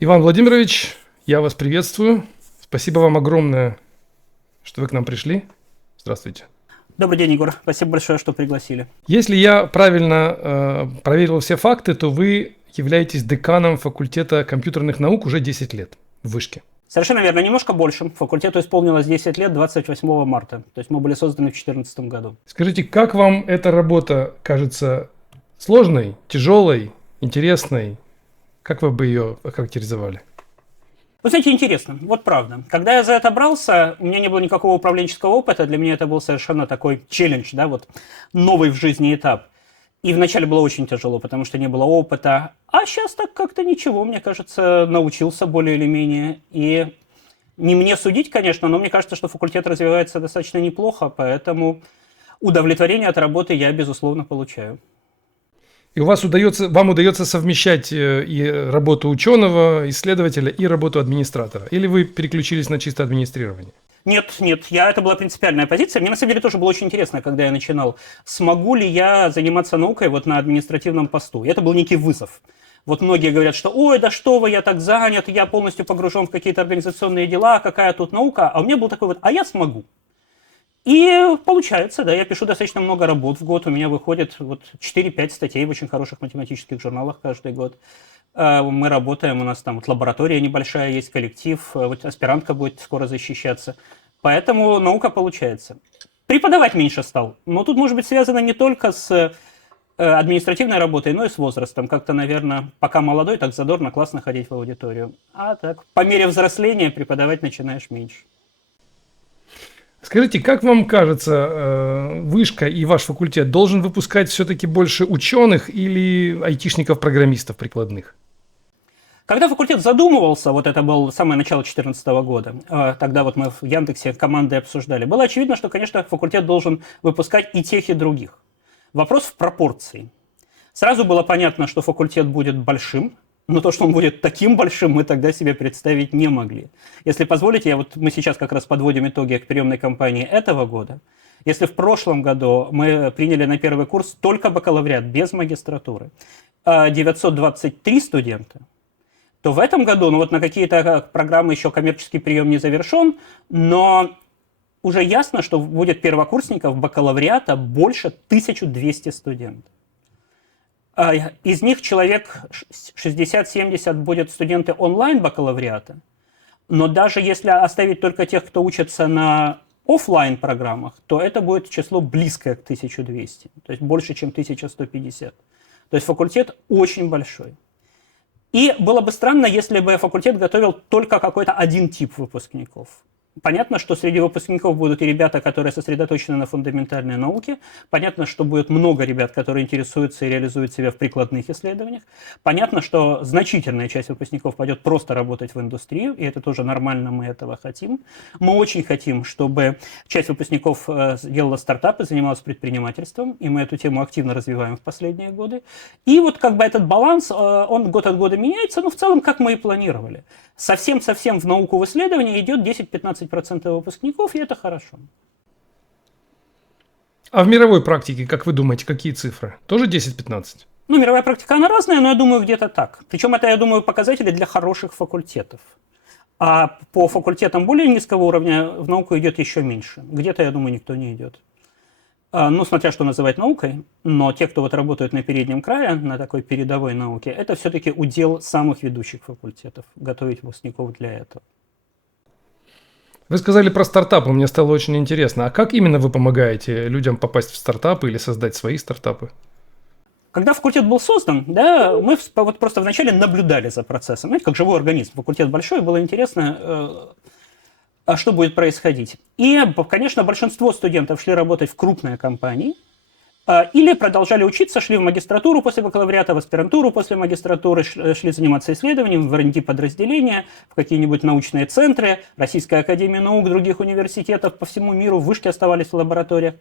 Иван Владимирович, я вас приветствую. Спасибо вам огромное, что вы к нам пришли. Здравствуйте. Добрый день, Егор. Спасибо большое, что пригласили. Если я правильно проверил все факты, то вы являетесь деканом факультета компьютерных наук уже 10 лет в Вышке. Совершенно верно. Немножко больше. Факультету исполнилось 10 лет 28 марта. То есть мы были созданы в 2014 году. Скажите, как вам эта работа кажется сложной, тяжелой, интересной? Как вы бы ее охарактеризовали? Вы знаете, интересно. Вот правда. Когда я за это брался, у меня не было никакого управленческого опыта. Для меня это был совершенно такой челлендж, да, вот новый в жизни этап. И вначале было очень тяжело, потому что не было опыта. А сейчас так как-то ничего, мне кажется, научился более или менее. И не мне судить, конечно, но мне кажется, что факультет развивается достаточно неплохо, поэтому удовлетворение от работы я, безусловно, получаю. И вам удается совмещать и работу ученого, исследователя, и работу администратора? Или вы переключились на чисто администрирование? Нет, это была принципиальная позиция. Мне на самом деле тоже было очень интересно, когда я начинал. Смогу ли я заниматься наукой вот на административном посту? И это был некий вызов. Вот многие говорят, что ой, да что вы, я так занят, я полностью погружен в какие-то организационные дела, какая тут наука. А у меня был такой вот, а я смогу. И получается, да, я пишу достаточно много работ в год, у меня выходит вот 4-5 статей в очень хороших математических журналах каждый год. Мы работаем, у нас там вот лаборатория небольшая есть, коллектив, вот аспирантка будет скоро защищаться. Поэтому наука получается. Преподавать меньше стал, но тут может быть связано не только с административной работой, но и с возрастом. Как-то, наверное, пока молодой, так задорно, классно ходить в аудиторию. А так, по мере взросления преподавать начинаешь меньше. Скажите, как вам кажется, Вышка и ваш факультет должен выпускать все-таки больше ученых или айтишников-программистов прикладных? Когда факультет задумывался, вот это было самое начало 2014 года, тогда вот мы в Яндексе командой обсуждали, было очевидно, что, конечно, факультет должен выпускать и тех, и других. Вопрос в пропорции. Сразу было понятно, что факультет будет большим, но то, что он будет таким большим, мы тогда себе представить не могли. Если позволите, мы сейчас как раз подводим итоги к приемной кампании этого года. Если в прошлом году мы приняли на первый курс только бакалавриат, без магистратуры, 923 студента, то в этом году, на какие-то программы еще коммерческий прием не завершен, но уже ясно, что будет первокурсников бакалавриата больше 1200 студентов. Из них человек 60-70 будет студенты онлайн-бакалавриата, но даже если оставить только тех, кто учится на офлайн программах, то это будет число близкое к 1200, то есть больше, чем 1150. То есть факультет очень большой. И было бы странно, если бы факультет готовил только какой-то один тип выпускников. Понятно, что среди выпускников будут и ребята, которые сосредоточены на фундаментальной науке. Понятно, что будет много ребят, которые интересуются и реализуют себя в прикладных исследованиях. Понятно, что значительная часть выпускников пойдет просто работать в индустрию, и это тоже нормально, мы этого хотим. Мы очень хотим, чтобы часть выпускников делала стартапы, занималась предпринимательством, и мы эту тему активно развиваем в последние годы. И вот этот баланс, он год от года меняется, но в целом, как мы и планировали. Совсем-совсем в науку, в исследование идет 10-15% выпускников, и это хорошо. А в мировой практике, как вы думаете, какие цифры? Тоже 10-15? Мировая практика, она разная, но я думаю, где-то так. Причем это, я думаю, показатели для хороших факультетов. А по факультетам более низкого уровня в науку идет еще меньше. Где-то, я думаю, никто не идет. Смотря что называть наукой, но те, кто работают на переднем крае, на такой передовой науке, это все-таки удел самых ведущих факультетов, готовить выпускников для этого. Вы сказали про стартапы, мне стало очень интересно. А как именно вы помогаете людям попасть в стартапы или создать свои стартапы? Когда факультет был создан, да, мы просто вначале наблюдали за процессом. Знаете, как живой организм. Факультет большой, было интересно, что будет происходить. И, конечно, большинство студентов шли работать в крупные компании, или продолжали учиться, шли в магистратуру после бакалавриата, в аспирантуру после магистратуры, шли заниматься исследованием в R&D подразделения, в какие-нибудь научные центры, Российская академия наук, других университетов по всему миру, в Вышке оставались в лабораториях.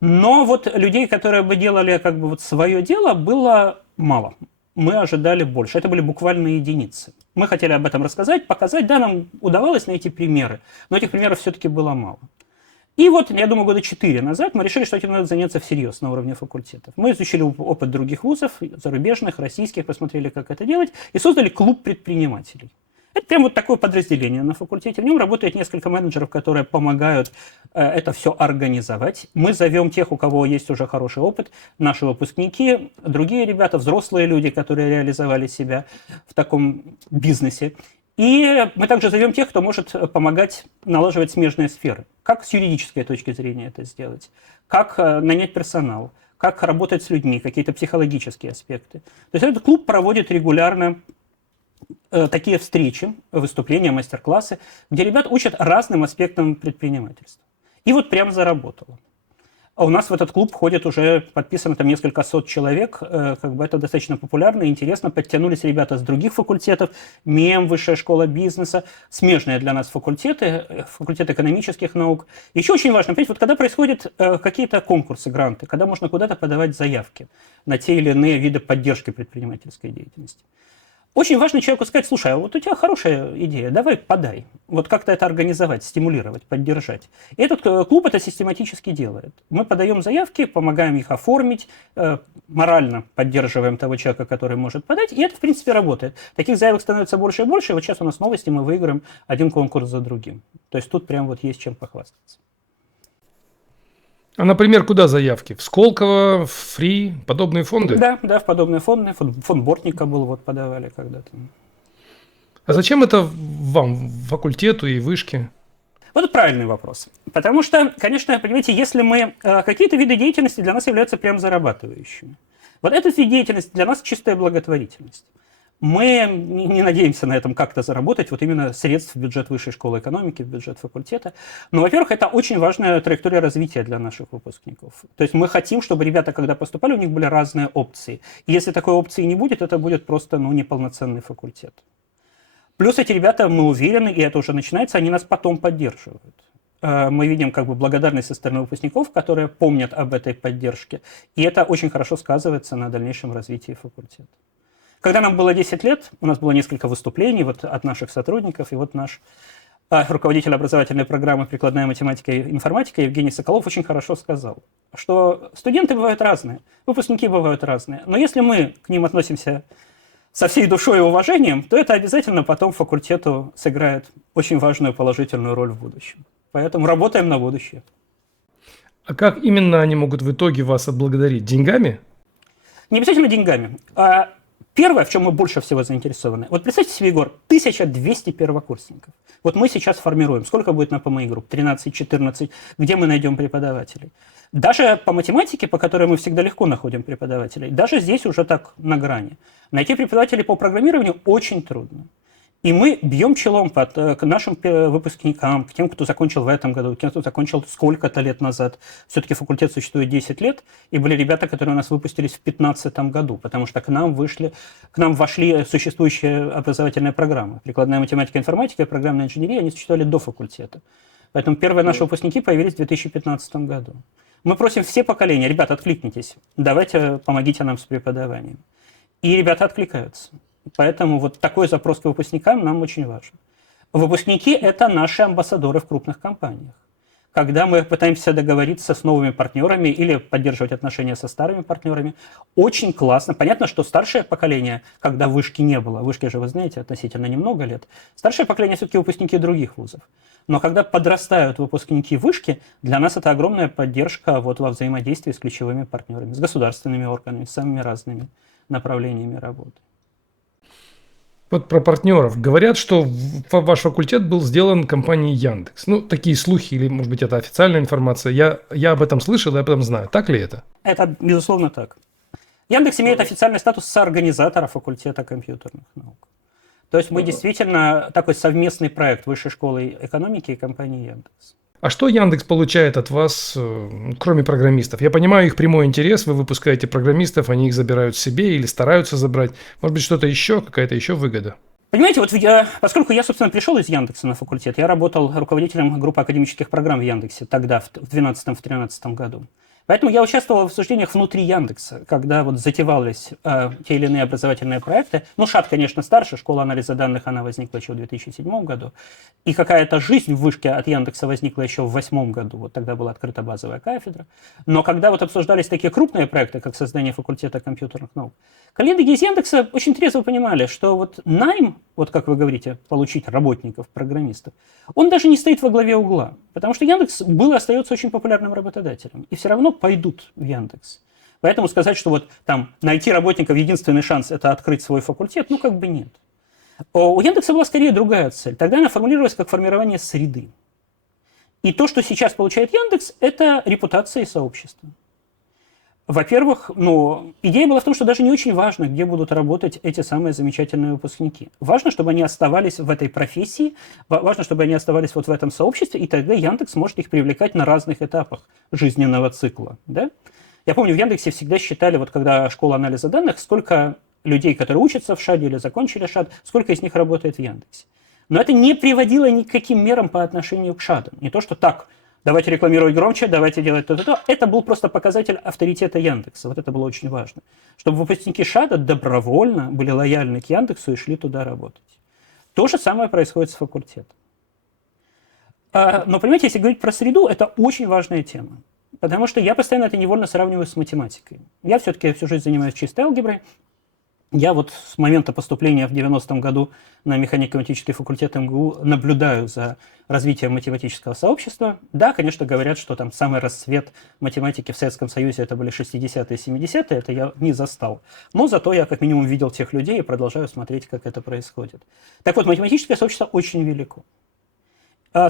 Но людей, которые бы делали свое дело, было мало. Мы ожидали больше. Это были буквально единицы. Мы хотели об этом рассказать, показать. Да, нам удавалось найти примеры, но этих примеров все-таки было мало. И вот, я думаю, года 4 назад мы решили, что этим надо заняться всерьез на уровне факультетов. Мы изучили опыт других вузов, зарубежных, российских, посмотрели, как это делать, и создали клуб предпринимателей. Это прям вот такое подразделение на факультете. В нем работает несколько менеджеров, которые помогают это все организовать. Мы зовем тех, у кого есть уже хороший опыт, наши выпускники, другие ребята, взрослые люди, которые реализовали себя в таком бизнесе. И мы также зовем тех, кто может помогать налаживать смежные сферы. Как с юридической точки зрения это сделать, как нанять персонал, как работать с людьми, какие-то психологические аспекты. То есть этот клуб проводит регулярно такие встречи, выступления, мастер-классы, где ребят учат разным аспектам предпринимательства. И вот прям заработало. А у нас в этот клуб входит уже, подписано там несколько сот человек, как бы это достаточно популярно и интересно. Подтянулись ребята с других факультетов, МЕМ, Высшая школа бизнеса, смежные для нас факультеты, факультет экономических наук. Еще очень важно, понимаете, вот когда происходят какие-то конкурсы, гранты, когда можно куда-то подавать заявки на те или иные виды поддержки предпринимательской деятельности. Очень важно человеку сказать: слушай, а вот у тебя хорошая идея, давай подай. Вот как-то это организовать, стимулировать, поддержать. И этот клуб это систематически делает. Мы подаем заявки, помогаем их оформить, морально поддерживаем того человека, который может подать, и это, в принципе, работает. Таких заявок становится больше и больше, и вот сейчас у нас новости, мы выиграем один конкурс за другим. То есть тут прям вот есть чем похвастаться. А, например, куда заявки? В Сколково, в ФРИ, подобные фонды? Да, в подобные фонды. Фонд Бортника был, вот подавали когда-то. А зачем это вам, факультету и вышке? Вот это правильный вопрос. Потому что, конечно, понимаете, если мы... Какие-то виды деятельности для нас являются прям зарабатывающими. Вот этот вид деятельности для нас чистая благотворительность. Мы не надеемся на этом как-то заработать, вот именно средств в бюджет Высшей школы экономики, в бюджет факультета. Но, во-первых, это очень важная траектория развития для наших выпускников. То есть мы хотим, чтобы ребята, когда поступали, у них были разные опции. И если такой опции не будет, это будет просто неполноценный факультет. Плюс эти ребята, мы уверены, и это уже начинается, они нас потом поддерживают. Мы видим как бы благодарность со стороны выпускников, которые помнят об этой поддержке. И это очень хорошо сказывается на дальнейшем развитии факультета. Когда нам было 10 лет, у нас было несколько выступлений вот от наших сотрудников, и вот наш руководитель образовательной программы «Прикладная математика и информатика» Евгений Соколов очень хорошо сказал, что студенты бывают разные, выпускники бывают разные, но если мы к ним относимся со всей душой и уважением, то это обязательно потом факультету сыграет очень важную положительную роль в будущем. Поэтому работаем на будущее. А как именно они могут в итоге вас отблагодарить? Деньгами? Не обязательно деньгами. Первое, в чем мы больше всего заинтересованы. Вот представьте себе, Егор, 1200 первокурсников. Вот мы сейчас формируем. Сколько будет на ПМИ групп? 13-14. Где мы найдем преподавателей? Даже по математике, по которой мы всегда легко находим преподавателей, даже здесь уже так на грани. Найти преподавателей по программированию очень трудно. И мы бьем челом к нашим выпускникам, к тем, кто закончил в этом году, к тем, кто закончил сколько-то лет назад. Все-таки факультет существует 10 лет, и были ребята, которые у нас выпустились в 2015 году, потому что к нам вошли существующие образовательные программы. Прикладная математика и информатика и программная инженерия, они существовали до факультета. Поэтому первые наши выпускники появились в 2015 году. Мы просим все поколения: ребята, откликнитесь, давайте помогите нам с преподаванием. И ребята откликаются. Поэтому вот такой запрос к выпускникам нам очень важен. Выпускники – это наши амбассадоры в крупных компаниях. Когда мы пытаемся договориться с новыми партнерами или поддерживать отношения со старыми партнерами, очень классно. Понятно, что старшее поколение, когда вышки не было, вышки же, вы знаете, относительно немного лет, старшее поколение все-таки выпускники других вузов. Но когда подрастают выпускники вышки, для нас это огромная поддержка вот во взаимодействии с ключевыми партнерами, с государственными органами, с самыми разными направлениями работы. Вот про партнеров. Говорят, что ваш факультет был сделан компанией Яндекс. Ну, такие слухи, или, может быть, это официальная информация. Я об этом слышал, я об этом знаю. Так ли это? Это, безусловно, так. Яндекс имеет официальный статус соорганизатора факультета компьютерных наук. То есть мы действительно такой совместный проект Высшей школы экономики и компании Яндекс. А что Яндекс получает от вас, кроме программистов? Я понимаю их прямой интерес, вы выпускаете программистов, они их забирают себе или стараются забрать. Может быть, что-то еще, какая-то еще выгода? Понимаете, вот поскольку я, собственно, пришел из Яндекса на факультет, я работал руководителем группы академических программ в Яндексе тогда, в 2012-2013 году. Поэтому я участвовал в обсуждениях внутри Яндекса, когда вот затевались те или иные образовательные проекты. Ну, ШАД, конечно, старше, школа анализа данных, она возникла еще в 2007 году. И какая-то жизнь в вышке от Яндекса возникла еще в 2008 году. Вот тогда была открыта базовая кафедра. Но когда вот обсуждались такие крупные проекты, как создание факультета компьютерных наук, коллеги из Яндекса очень трезво понимали, что вот найм, вот как вы говорите, получить работников, программистов, он даже не стоит во главе угла. Потому что Яндекс был и остается очень популярным работодателем. И все равно пойдут в Яндекс. Поэтому сказать, что вот там найти работников единственный шанс – это открыть свой факультет, ну как бы нет. У Яндекса была скорее другая цель. Тогда она формулировалась как формирование среды. И то, что сейчас получает Яндекс, это репутация и сообщество. Во-первых, идея была в том, что даже не очень важно, где будут работать эти самые замечательные выпускники. Важно, чтобы они оставались в этой профессии, важно, чтобы они оставались вот в этом сообществе, и тогда Яндекс может их привлекать на разных этапах жизненного цикла. Да? Я помню, в Яндексе всегда считали, вот когда школа анализа данных, сколько людей, которые учатся в ШАДе или закончили ШАД, сколько из них работает в Яндексе. Но это не приводило ни к каким мерам по отношению к ШАДу. Не то, что так, давайте рекламировать громче, давайте делать то-то-то. Это был просто показатель авторитета Яндекса. Вот это было очень важно. Чтобы выпускники ШАДа добровольно были лояльны к Яндексу и шли туда работать. То же самое происходит с факультетом. Но, понимаете, если говорить про среду, это очень важная тема. Потому что я постоянно это невольно сравниваю с математикой. Я все-таки всю жизнь занимаюсь чистой алгеброй. Я вот с момента поступления в 90-м году на механико-математический факультет МГУ наблюдаю за развитием математического сообщества. Да, конечно, говорят, что там самый расцвет математики в Советском Союзе это были 60-е и 70-е, это я не застал. Но зато я как минимум видел тех людей и продолжаю смотреть, как это происходит. Так вот, математическое сообщество очень велико.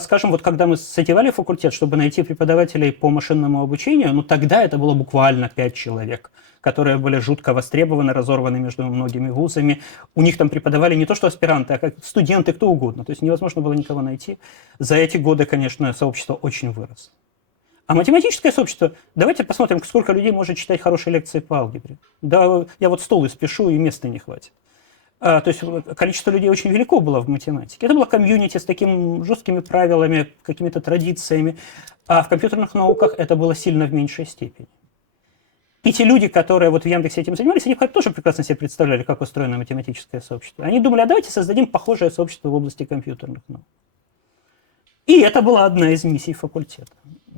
Скажем, вот когда мы затевали факультет, чтобы найти преподавателей по машинному обучению, тогда это было буквально 5 человек, которые были жутко востребованы, разорваны между многими вузами. У них там преподавали не то что аспиранты, а как студенты, кто угодно. То есть невозможно было никого найти. За эти годы, конечно, сообщество очень выросло. А математическое сообщество, давайте посмотрим, сколько людей может читать хорошие лекции по алгебре. Да, я вот стол испишу, и места не хватит. То есть количество людей очень велико было в математике. Это было комьюнити с такими жесткими правилами, какими-то традициями. А в компьютерных науках это было сильно в меньшей степени. И те люди, которые вот в Яндексе этим занимались, они тоже прекрасно себе представляли, как устроено математическое сообщество. Они думали, а давайте создадим похожее сообщество в области компьютерных наук. И это была одна из миссий факультета.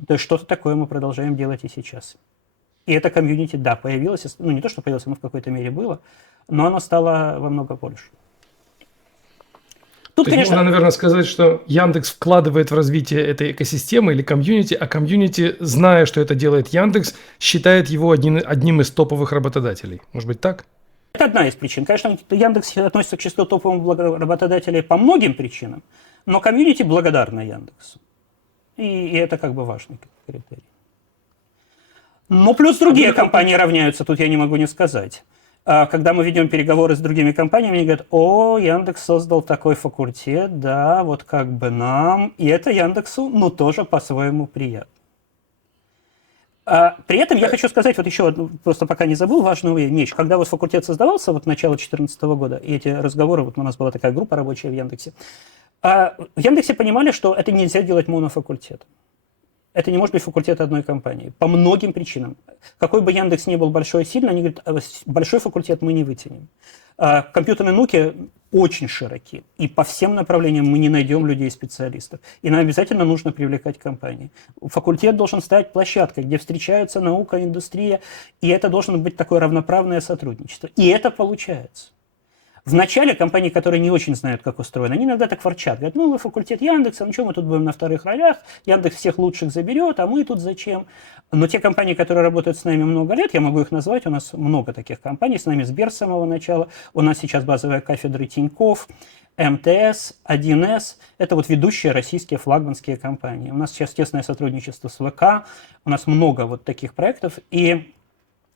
То есть что-то такое мы продолжаем делать и сейчас. И это комьюнити, да, появилось, не то, что появилось, оно в какой-то мере было, но оно стало во много больше. Тут, конечно, можно, наверное, сказать, что Яндекс вкладывает в развитие этой экосистемы или комьюнити, а комьюнити, зная, что это делает Яндекс, считает его одним из топовых работодателей. Может быть, так? Это одна из причин. Конечно, Яндекс относится к числу топовых работодателей по многим причинам, но комьюнити благодарна Яндексу. И это как бы важный критерий. Ну, плюс другие компании равняются, тут я не могу не сказать. Когда мы ведем переговоры с другими компаниями, они говорят, Яндекс создал такой факультет, да, вот как бы нам. И это Яндексу, тоже по-своему приятно. При этом я хочу сказать вот еще одну, просто пока не забыл, важную вещь. Когда вот факультет создавался, вот начало 2014 года, и эти разговоры, вот у нас была такая группа рабочая в Яндексе, в Яндексе понимали, что это нельзя делать монофакультет. Это не может быть факультет одной компании. По многим причинам. Какой бы Яндекс ни был большой и сильный, они говорят, большой факультет мы не вытянем. Компьютерные науки очень широки. И по всем направлениям мы не найдем людей-специалистов. И нам обязательно нужно привлекать компании. Факультет должен стать площадкой, где встречаются наука, индустрия. И это должно быть такое равноправное сотрудничество. И это получается. Вначале компании, которые не очень знают, как устроено, они иногда так ворчат. Говорят, вы факультет Яндекса, что мы тут будем на вторых ролях, Яндекс всех лучших заберет, а мы тут зачем? Но те компании, которые работают с нами много лет, я могу их назвать, у нас много таких компаний, с нами Сбер с самого начала, у нас сейчас базовая кафедра Тинькофф, МТС, 1С, это вот ведущие российские флагманские компании. У нас сейчас тесное сотрудничество с ВК, у нас много вот таких проектов, и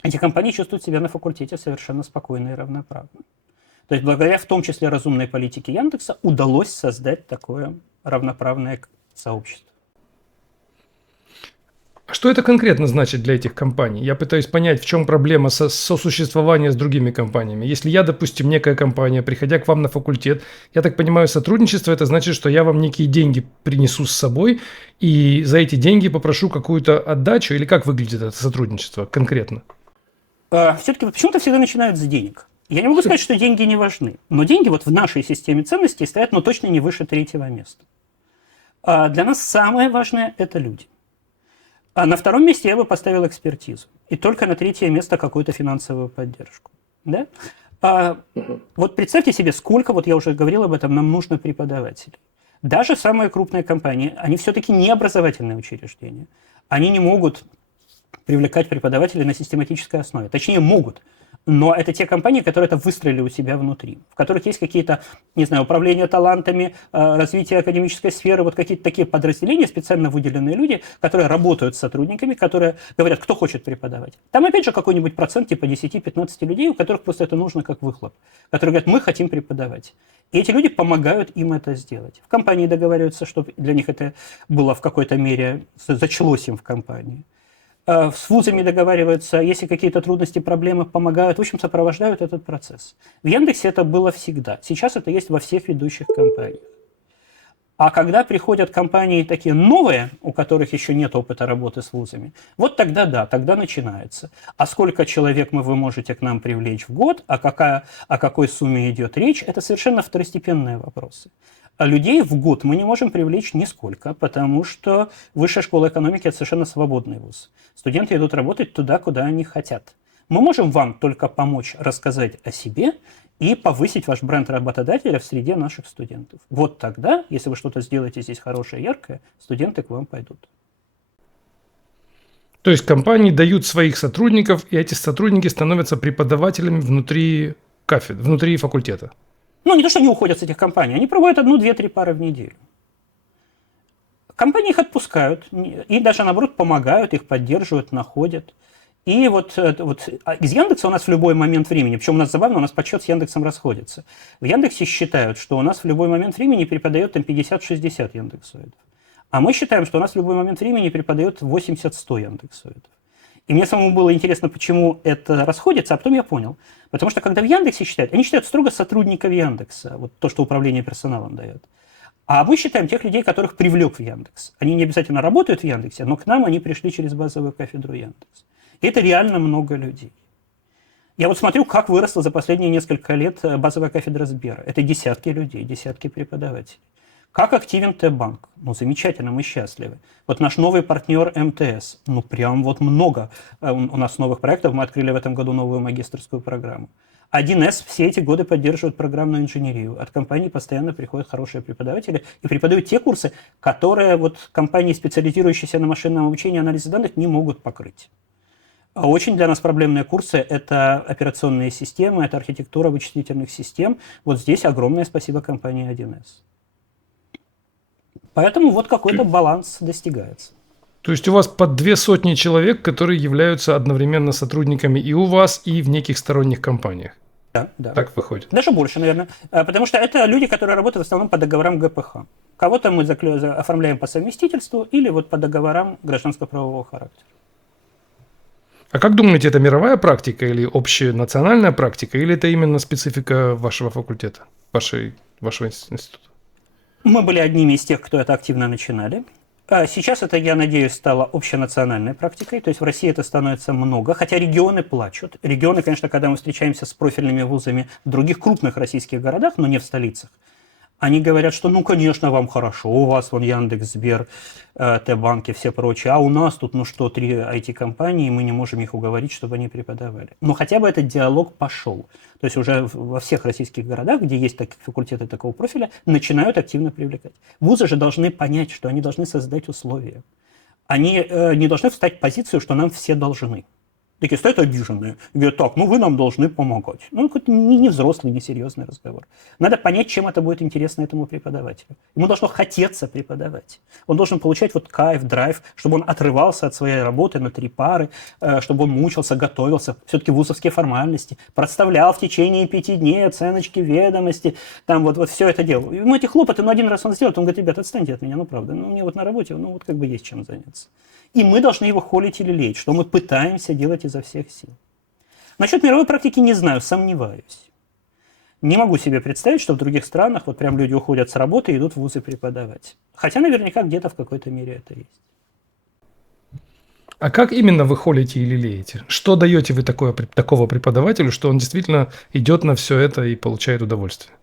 эти компании чувствуют себя на факультете совершенно спокойно и равноправно. То есть благодаря в том числе разумной политике Яндекса удалось создать такое равноправное сообщество. А что это конкретно значит для этих компаний? Я пытаюсь понять, в чем проблема сосуществования с другими компаниями. Если я, допустим, некая компания, приходя к вам на факультет, я так понимаю, сотрудничество – это значит, что я вам некие деньги принесу с собой, и за эти деньги попрошу какую-то отдачу, или как выглядит это сотрудничество конкретно? Все-таки почему-то всегда начинают с денег. Я не могу сказать, что деньги не важны, но деньги вот в нашей системе ценностей стоят, но точно не выше третьего места. Для нас самое важное – это люди. А на втором месте я бы поставил экспертизу. И только на третье место какую-то финансовую поддержку. Да? Вот представьте себе, сколько, вот я уже говорил об этом, нам нужно преподавателей. Даже самые крупные компании, они все-таки не образовательные учреждения. Они не могут привлекать преподавателей на систематической основе. Точнее, могут. Но это те компании, которые это выстроили у себя внутри, в которых есть какие-то, не знаю, управление талантами, развитие академической сферы, вот какие-то такие подразделения, специально выделенные люди, которые работают с сотрудниками, которые говорят, кто хочет преподавать. Там опять же какой-нибудь процент, типа 10-15 людей, у которых просто это нужно как выхлоп, которые говорят, мы хотим преподавать. И эти люди помогают им это сделать. В компании договариваются, чтобы для них это было в какой-то мере, зачлось им в компании. С вузами договариваются, если какие-то трудности, проблемы, помогают, в общем, сопровождают этот процесс. В Яндексе это было всегда. Сейчас это есть во всех ведущих компаниях. А когда приходят компании такие новые, у которых еще нет опыта работы с вузами, вот тогда да, тогда начинается. А сколько человек вы можете к нам привлечь в год, о какой сумме идет речь, это совершенно второстепенные вопросы. А людей в год мы не можем привлечь нисколько, потому что Высшая школа экономики – это совершенно свободный вуз. Студенты идут работать туда, куда они хотят. Мы можем вам только помочь рассказать о себе и повысить ваш бренд работодателя в среде наших студентов. Вот тогда, если вы что-то сделаете здесь хорошее, яркое, студенты к вам пойдут. То есть компании дают своих сотрудников, и эти сотрудники становятся преподавателями внутри кафедры, внутри факультета. Ну, не то, что они уходят с этих компаний, они проводят 1-2-3 пары в неделю. Компании их отпускают, и даже, наоборот, помогают, их поддерживают, находят. И вот из Яндекса у нас в любой момент времени, причем у нас забавно, у нас подсчет с Яндексом расходится. В Яндексе считают, что у нас в любой момент времени преподает там 50-60 яндексоидов. А мы считаем, что у нас в любой момент времени преподает 80-100 яндексоидов. И мне самому было интересно, почему это расходится, а потом я понял. Потому что когда в Яндексе считают, они считают строго сотрудников Яндекса, вот то, что управление персоналом дает. А мы считаем тех людей, которых привлек в Яндекс. Они не обязательно работают в Яндексе, но к нам они пришли через базовую кафедру Яндекс. И это реально много людей. Я вот смотрю, как выросла за последние несколько лет базовая кафедра Сбера. Это десятки людей, десятки преподавателей. Как активен Т-банк? Ну, замечательно, мы счастливы. Вот наш новый партнер МТС. Ну, прям вот много у нас новых проектов. Мы открыли в этом году новую магистерскую программу. 1С все эти годы поддерживает программную инженерию. От компании постоянно приходят хорошие преподаватели и преподают те курсы, которые вот компании, специализирующиеся на машинном обучении и анализе данных, не могут покрыть. А очень для нас проблемные курсы – это операционные системы, это архитектура вычислительных систем. Вот здесь огромное спасибо компании 1С. Поэтому вот какой-то баланс достигается. То есть у вас под 200 человек, которые являются одновременно сотрудниками и у вас, и в неких сторонних компаниях. Да. Так выходит. Даже больше, наверное. Потому что это люди, которые работают в основном по договорам ГПХ. Кого-то мы оформляем по совместительству или вот по договорам гражданско-правового характера. А как думаете, это мировая практика или общенациональная практика, или это именно специфика вашего факультета, вашего института? Мы были одними из тех, кто это активно начинали. Сейчас это, я надеюсь, стало общенациональной практикой, то есть в России это становится много, хотя регионы плачут. Регионы, конечно, когда мы встречаемся с профильными вузами в других крупных российских городах, но не в столицах, они говорят, что ну, конечно, вам хорошо, у вас вон Яндекс, Сбер, Т-банки, все прочие, а у нас тут, 3 IT-компании, мы не можем их уговорить, чтобы они преподавали. Но хотя бы этот диалог пошел. То есть уже во всех российских городах, где есть факультеты такого профиля, начинают активно привлекать. Вузы же должны понять, что они должны создать условия. Они не должны встать в позицию, что нам все должны. Такие стоят обиженные. Говорят, так, ну вы нам должны помогать. Ну, какой-то не взрослый, не серьезный разговор. Надо понять, чем это будет интересно этому преподавателю. Ему должно хотеться преподавать. Он должен получать вот кайф, драйв, чтобы он отрывался от своей работы на 3 пары, чтобы он мучился, готовился. Все-таки вузовские формальности. Проставлял в течение 5 дней оценочки, ведомости. Там вот все это делал. Ему эти хлопоты, один раз он сделает, он говорит, ребят, отстаньте от меня, ну правда. Ну, мне вот на работе, ну вот как бы есть чем заняться. И мы должны его холить или леять, что мы пытаемся делать изо всех сил. Насчет мировой практики не знаю, сомневаюсь. Не могу себе представить, что в других странах вот прям люди уходят с работы и идут в вузы преподавать. Хотя наверняка где-то в какой-то мере это есть. А как именно вы холите или леете? Что даете вы такого преподавателю, что он действительно идет на все это и получает удовольствие?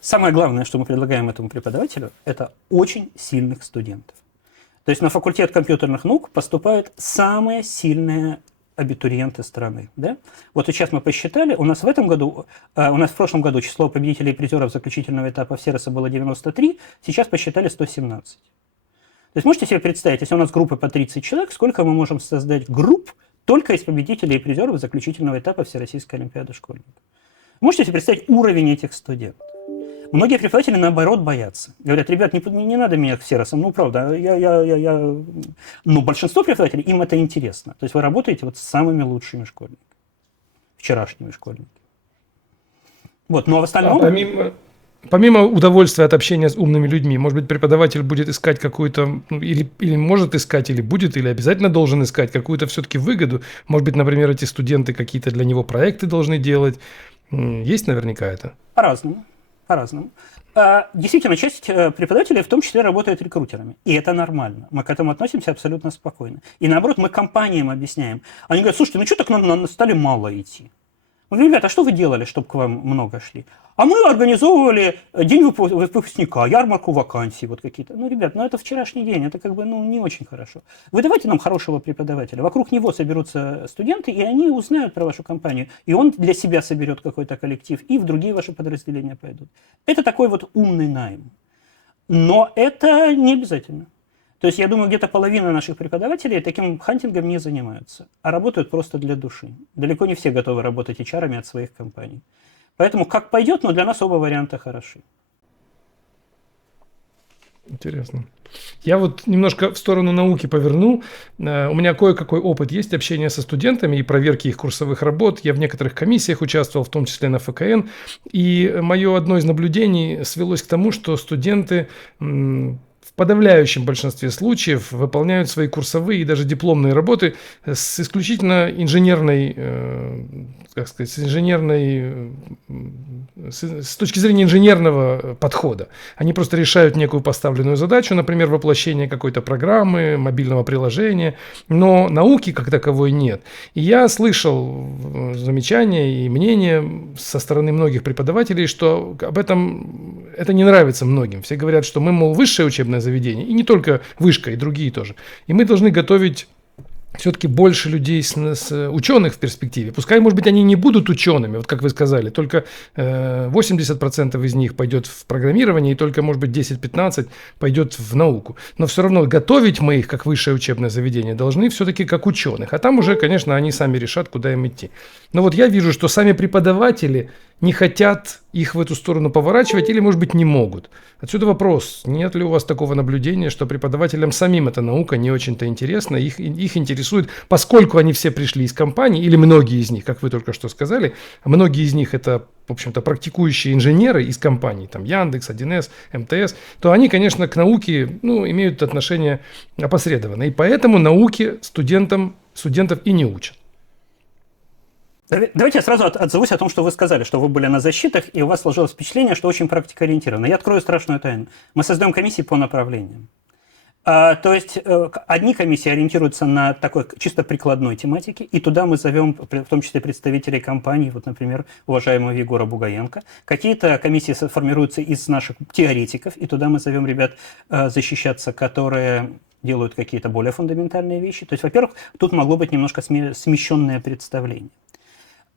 Самое главное, что мы предлагаем этому преподавателю, это очень сильных студентов. То есть на факультет компьютерных наук поступают самые сильные абитуриенты страны. Да? Вот сейчас мы посчитали, у нас в прошлом году число победителей и призеров заключительного этапа Всероса было 93, сейчас посчитали 117. То есть можете себе представить, если у нас группы по 30 человек, сколько мы можем создать групп только из победителей и призеров заключительного этапа Всероссийской олимпиады школьников? Можете себе представить уровень этих студентов? Многие преподаватели, наоборот, боятся. Говорят, ребят, не надо меня к Всеросам. Ну, правда, Но большинство преподавателей, им это интересно. То есть вы работаете вот с самыми лучшими школьниками. Вчерашними школьниками. Вот, но в остальном... Помимо удовольствия от общения с умными людьми, может быть, преподаватель будет искать какую-то, или может искать, или будет, или обязательно должен искать какую-то все-таки выгоду. Может быть, например, эти студенты какие-то для него проекты должны делать. Есть наверняка это? По-разному. Действительно, часть преподавателей в том числе работает рекрутерами. И это нормально. Мы к этому относимся абсолютно спокойно. И наоборот, мы компаниям объясняем. Они говорят, слушайте, ну что так нам стали мало идти? Мы говорим, ребята, а что вы делали, чтобы к вам много шли? А мы организовывали день выпускника, ярмарку вакансий вот какие-то. Ну, ребят, это вчерашний день, это как бы не очень хорошо. Вы давайте нам хорошего преподавателя. Вокруг него соберутся студенты, и они узнают про вашу компанию. И он для себя соберет какой-то коллектив, и в другие ваши подразделения пойдут. Это такой вот умный найм. Но это не обязательно. То есть, я думаю, где-то половина наших преподавателей таким хантингом не занимаются, а работают просто для души. Далеко не все готовы работать HR-ами от своих компаний. Поэтому как пойдет, но для нас оба варианта хороши. Интересно. Я вот немножко в сторону науки поверну. У меня кое-какой опыт есть общения со студентами и проверки их курсовых работ. Я в некоторых комиссиях участвовал, в том числе на ФКН. И мое одно из наблюдений свелось к тому, что студенты в подавляющем большинстве случаев выполняют свои курсовые и даже дипломные работы с исключительно инженерной, с точки зрения инженерного подхода. Они просто решают некую поставленную задачу, например, воплощение какой-то программы, мобильного приложения, но науки как таковой нет. И я слышал замечания и мнения со стороны многих преподавателей, что об этом это не нравится многим. Все говорят, что мы, мол, высшее учебное заведение, и не только вышка, и другие тоже. И мы должны готовить все-таки больше людей с ученых в перспективе. Пускай, может быть, они не будут учеными, вот как вы сказали, только 80% из них пойдет в программирование, и только, может быть, 10-15% пойдет в науку. Но все равно готовить мы их, как высшее учебное заведение, должны все-таки как ученых. А там уже, конечно, они сами решат, куда им идти. Но вот я вижу, что сами преподаватели не хотят их в эту сторону поворачивать или, может быть, не могут. Отсюда вопрос, нет ли у вас такого наблюдения, что преподавателям самим эта наука не очень-то интересна, их интересует, поскольку они все пришли из компаний, или многие из них, как вы только что сказали, а многие из них это, в общем-то, практикующие инженеры из компаний, там Яндекс, 1С, МТС, то они, конечно, к науке имеют отношение опосредованно. И поэтому науке студентов и не учат. Давайте я сразу отзовусь о том, что вы сказали, что вы были на защитах, и у вас сложилось впечатление, что очень практикоориентировано. Я открою страшную тайну. Мы создаем комиссии по направлениям. То есть одни комиссии ориентируются на такой чисто прикладной тематике, и туда мы зовем в том числе представителей компаний, вот, например, уважаемого Егора Бугаенко. Какие-то комиссии формируются из наших теоретиков, и туда мы зовем ребят защищаться, которые делают какие-то более фундаментальные вещи. То есть, во-первых, тут могло быть немножко смещенное представление.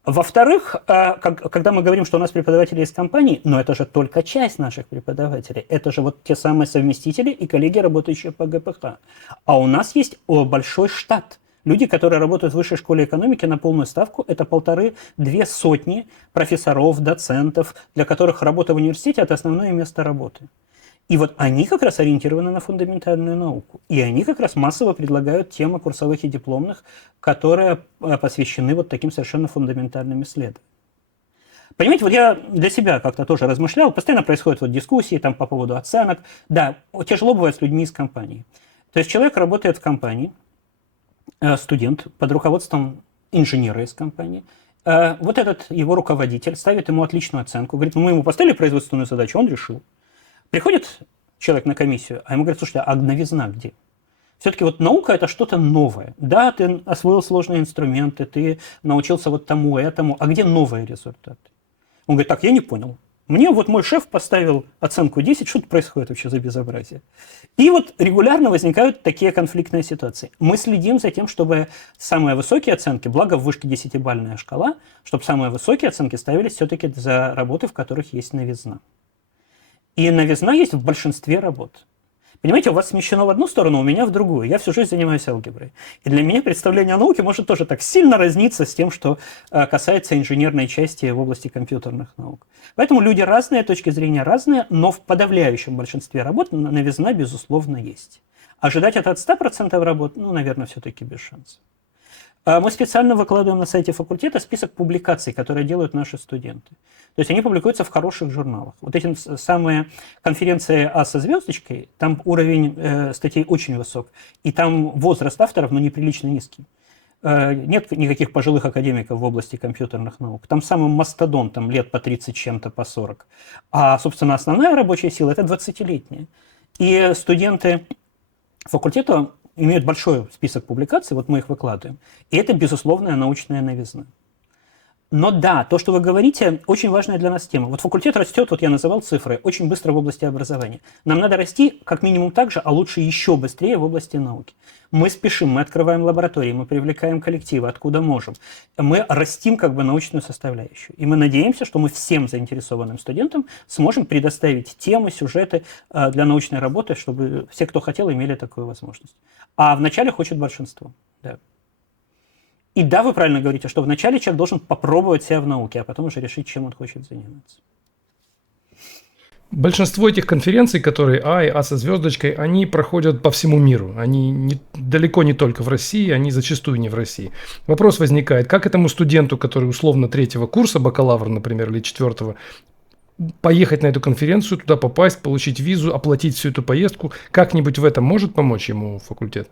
Во-вторых, когда мы говорим, что у нас преподаватели из компаний, но это же только часть наших преподавателей, это же вот те самые совместители и коллеги, работающие по ГПХ. А у нас есть большой штат Люди, которые работают в высшей школе экономики на полную ставку, это 1,5-2 сотни профессоров, доцентов, для которых работа в университете – это основное место работы. И вот они как раз ориентированы на фундаментальную науку. И они как раз массово предлагают темы курсовых и дипломных, которые посвящены вот таким совершенно фундаментальным исследованиям. Понимаете, вот я для себя как-то тоже размышлял, постоянно происходят вот дискуссии там по поводу оценок. Да, тяжело бывает с людьми из компании. То есть человек работает в компании, студент под руководством инженера из компании. Вот этот его руководитель ставит ему отличную оценку, говорит, мы ему поставили производственную задачу, он решил. Приходит человек на комиссию, а ему говорят, слушайте, а новизна где? Все-таки вот наука – это что-то новое. Да, ты освоил сложные инструменты, ты научился вот тому и этому, а где новые результаты? Он говорит, так, я не понял. Мне вот мой шеф поставил оценку 10, что тут происходит вообще за безобразие? И вот регулярно возникают такие конфликтные ситуации. Мы следим за тем, чтобы самые высокие оценки, благо в вышке 10-бальная шкала, чтобы самые высокие оценки ставились все-таки за работы, в которых есть новизна. И новизна есть в большинстве работ. Понимаете, у вас смещено в одну сторону, у меня в другую. Я всю жизнь занимаюсь алгеброй. И для меня представление о науке может тоже так сильно разниться с тем, что касается инженерной части в области компьютерных наук. Поэтому люди разные, точки зрения разные, но в подавляющем большинстве работ новизна, безусловно, есть. Ожидать это от 100% работ, ну, наверное, все-таки без шансов. Мы специально выкладываем на сайте факультета список публикаций, которые делают наши студенты. То есть они публикуются в хороших журналах. Вот эти самые конференции А со звездочкой, там уровень статей очень высок. И там возраст авторов, ну, неприлично низкий. Нет никаких пожилых академиков в области компьютерных наук. Там самым мастодонтом лет по 30 чем-то, по 40. А, собственно, основная рабочая сила – это 20-летние. И студенты факультета имеют большой список публикаций, вот мы их выкладываем. И это безусловная научная новизна. Но да, то, что вы говорите, очень важная для нас тема. Вот факультет растет, вот я называл цифры, очень быстро в области образования. Нам надо расти как минимум так же, а лучше еще быстрее в области науки. Мы спешим, мы открываем лаборатории, мы привлекаем коллективы, откуда можем. Мы растим как бы научную составляющую. И мы надеемся, что мы всем заинтересованным студентам сможем предоставить темы, сюжеты для научной работы, чтобы все, кто хотел, имели такую возможность. А вначале хочет большинство. Да. И да, вы правильно говорите, что вначале человек должен попробовать себя в науке, а потом уже решить, чем он хочет заниматься. Большинство этих конференций, которые А и А со звездочкой, они проходят по всему миру. Они далеко не только в России, они зачастую не в России. Вопрос возникает, как этому студенту, который условно 3-го курса, бакалавр, например, или 4-го, поехать на эту конференцию, туда попасть, получить визу, оплатить всю эту поездку. Как-нибудь в этом может помочь ему факультет?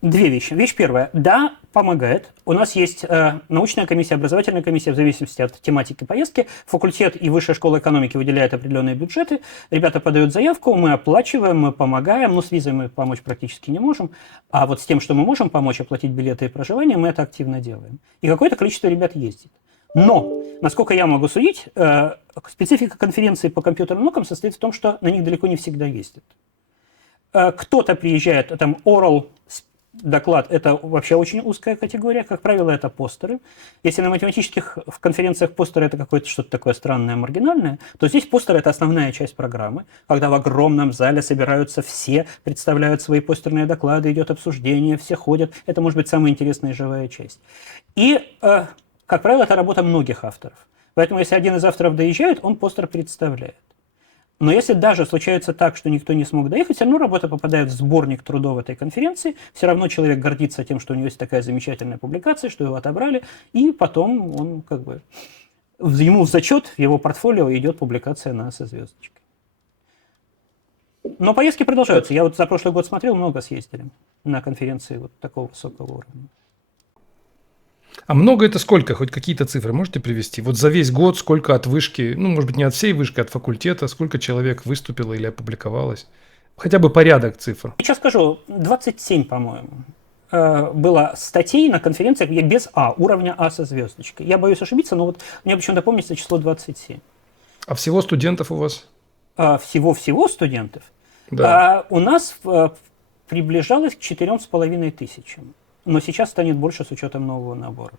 Две вещи. Вещь первая. Да, помогает. У нас есть научная комиссия, образовательная комиссия, в зависимости от тематики поездки. Факультет и высшая школа экономики выделяют определенные бюджеты. Ребята подают заявку, мы оплачиваем, мы помогаем. Но с визой мы помочь практически не можем. А вот с тем, что мы можем помочь оплатить билеты и проживание, мы это активно делаем. И какое-то количество ребят ездит. Но, насколько я могу судить, специфика конференции по компьютерным наукам состоит в том, что на них далеко не всегда ездят. Кто-то приезжает, там, oral доклад – это вообще очень узкая категория. Как правило, это постеры. Если на математических конференциях постеры – это какое-то что-то такое странное, маргинальное, то здесь постеры – это основная часть программы, когда в огромном зале собираются все, представляют свои постерные доклады, идет обсуждение, все ходят. Это может быть самая интересная и живая часть. И, как правило, это работа многих авторов. Поэтому, если один из авторов доезжает, он постер представляет. Но если даже случается так, что никто не смог доехать, все равно работа попадает в сборник трудов этой конференции, все равно человек гордится тем, что у него есть такая замечательная публикация, что его отобрали, и потом он как бы ему в зачет, в его портфолио идет публикация на со звездочкой. Но поездки продолжаются. Я вот за прошлый год смотрел, много съездили на конференции вот такого высокого уровня. А много это сколько? Хоть какие-то цифры можете привести? Вот за весь год сколько от вышки, ну, может быть, не от всей вышки, а от факультета, сколько человек выступило или опубликовалось? Хотя бы порядок цифр. Сейчас скажу, 27, по-моему, было статей на конференциях без А, уровня А со звездочкой. Я боюсь ошибиться, но вот мне почему-то помнится число 27. А всего студентов у вас? Всего студентов? Да. У нас приближалось к 4500. Но сейчас станет больше с учетом нового набора.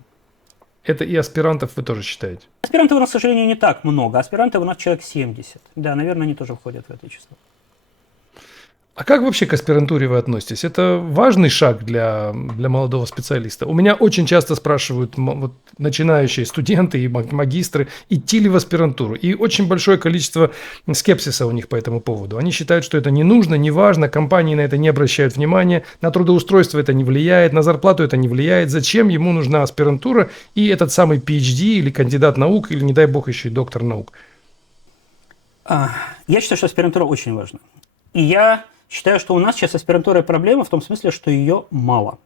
Это и аспирантов вы тоже считаете? Аспирантов у нас, к сожалению, не так много. Аспирантов у нас человек 70. Да, наверное, они тоже входят в это число. А как вообще к аспирантуре вы относитесь? Это важный шаг для молодого специалиста. У меня очень часто спрашивают вот, начинающие студенты и магистры, идти ли в аспирантуру. И очень большое количество скепсиса у них по этому поводу. Они считают, что это не нужно, не важно, компании на это не обращают внимания, на трудоустройство это не влияет, на зарплату это не влияет. Зачем ему нужна аспирантура и этот самый PhD или кандидат наук, или, не дай бог, еще и доктор наук? Я считаю, что аспирантура очень важна. И я считаю, что у нас сейчас аспирантура проблема в том смысле, что ее мало.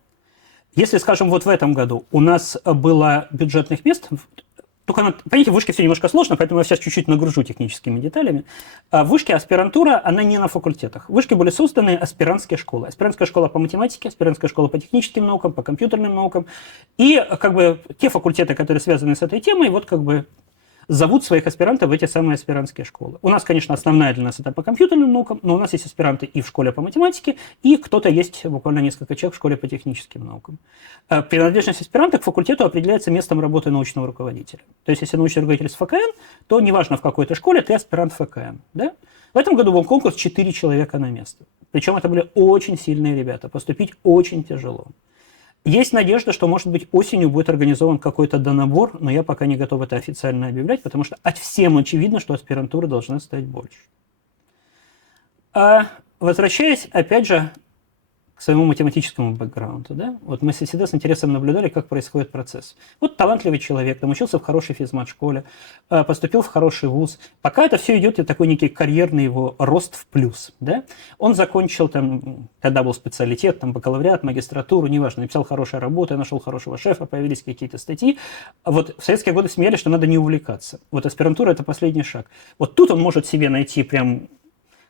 Если, скажем, вот в этом году у нас было бюджетных мест, только, понимаете, в вышке все немножко сложно, поэтому я сейчас чуть-чуть нагружу техническими деталями. В вышке аспирантура, она не на факультетах. В вышке были созданы аспирантские школы. Аспирантская школа по математике, аспирантская школа по техническим наукам, по компьютерным наукам. И как бы те факультеты, которые связаны с этой темой, вот как бы зовут своих аспирантов в эти самые аспирантские школы. У нас, конечно, основная для нас это по компьютерным наукам, но у нас есть аспиранты и в школе по математике, и кто-то есть, буквально несколько человек, в школе по техническим наукам. Принадлежность аспиранта к факультету определяется местом работы научного руководителя. То есть, если научный руководитель с ФКН, то неважно в какой ты школе, ты аспирант ФКН. Да? В этом году был конкурс 4 человека на место. Причем это были очень сильные ребята, поступить очень тяжело. Есть надежда, что, может быть, осенью будет организован какой-то донабор, но я пока не готов это официально объявлять, потому что всем очевидно, что аспирантура должна стать больше. Возвращаясь, опять же, к своему математическому бэкграунду, да? Вот мы всегда с интересом наблюдали, как происходит процесс. Вот талантливый человек, там учился в хорошей физмат-школе, поступил в хороший вуз. Пока это все идет, и такой некий карьерный его рост в плюс, да? Он закончил там, когда был специалитет, там бакалавриат, магистратуру, неважно, написал хорошую работу, нашел хорошего шефа, появились какие-то статьи. Вот в советские годы смеялись, что надо не увлекаться. Вот аспирантура – это последний шаг. Вот тут он может себе найти прям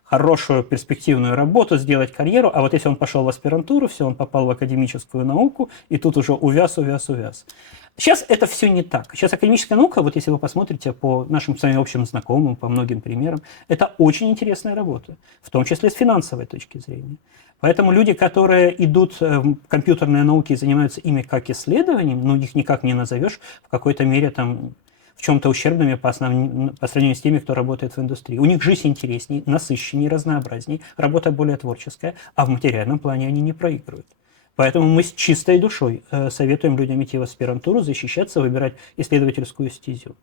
хорошую перспективную работу, сделать карьеру, а вот если он пошел в аспирантуру, все, он попал в академическую науку, и тут уже увяз. Сейчас это все не так. Сейчас академическая наука, вот если вы посмотрите по нашим с вами общим знакомым, по многим примерам, это очень интересная работа, в том числе с финансовой точки зрения. Поэтому люди, которые идут в компьютерные науки и занимаются ими как исследованием, ну, их никак не назовешь в какой-то мере там в чем-то ущербными по сравнению с теми, кто работает в индустрии. У них жизнь интереснее, насыщеннее, разнообразнее, работа более творческая, а в материальном плане они не проигрывают. Поэтому мы с чистой душой советуем людям идти в аспирантуру, защищаться, выбирать исследовательскую стезю.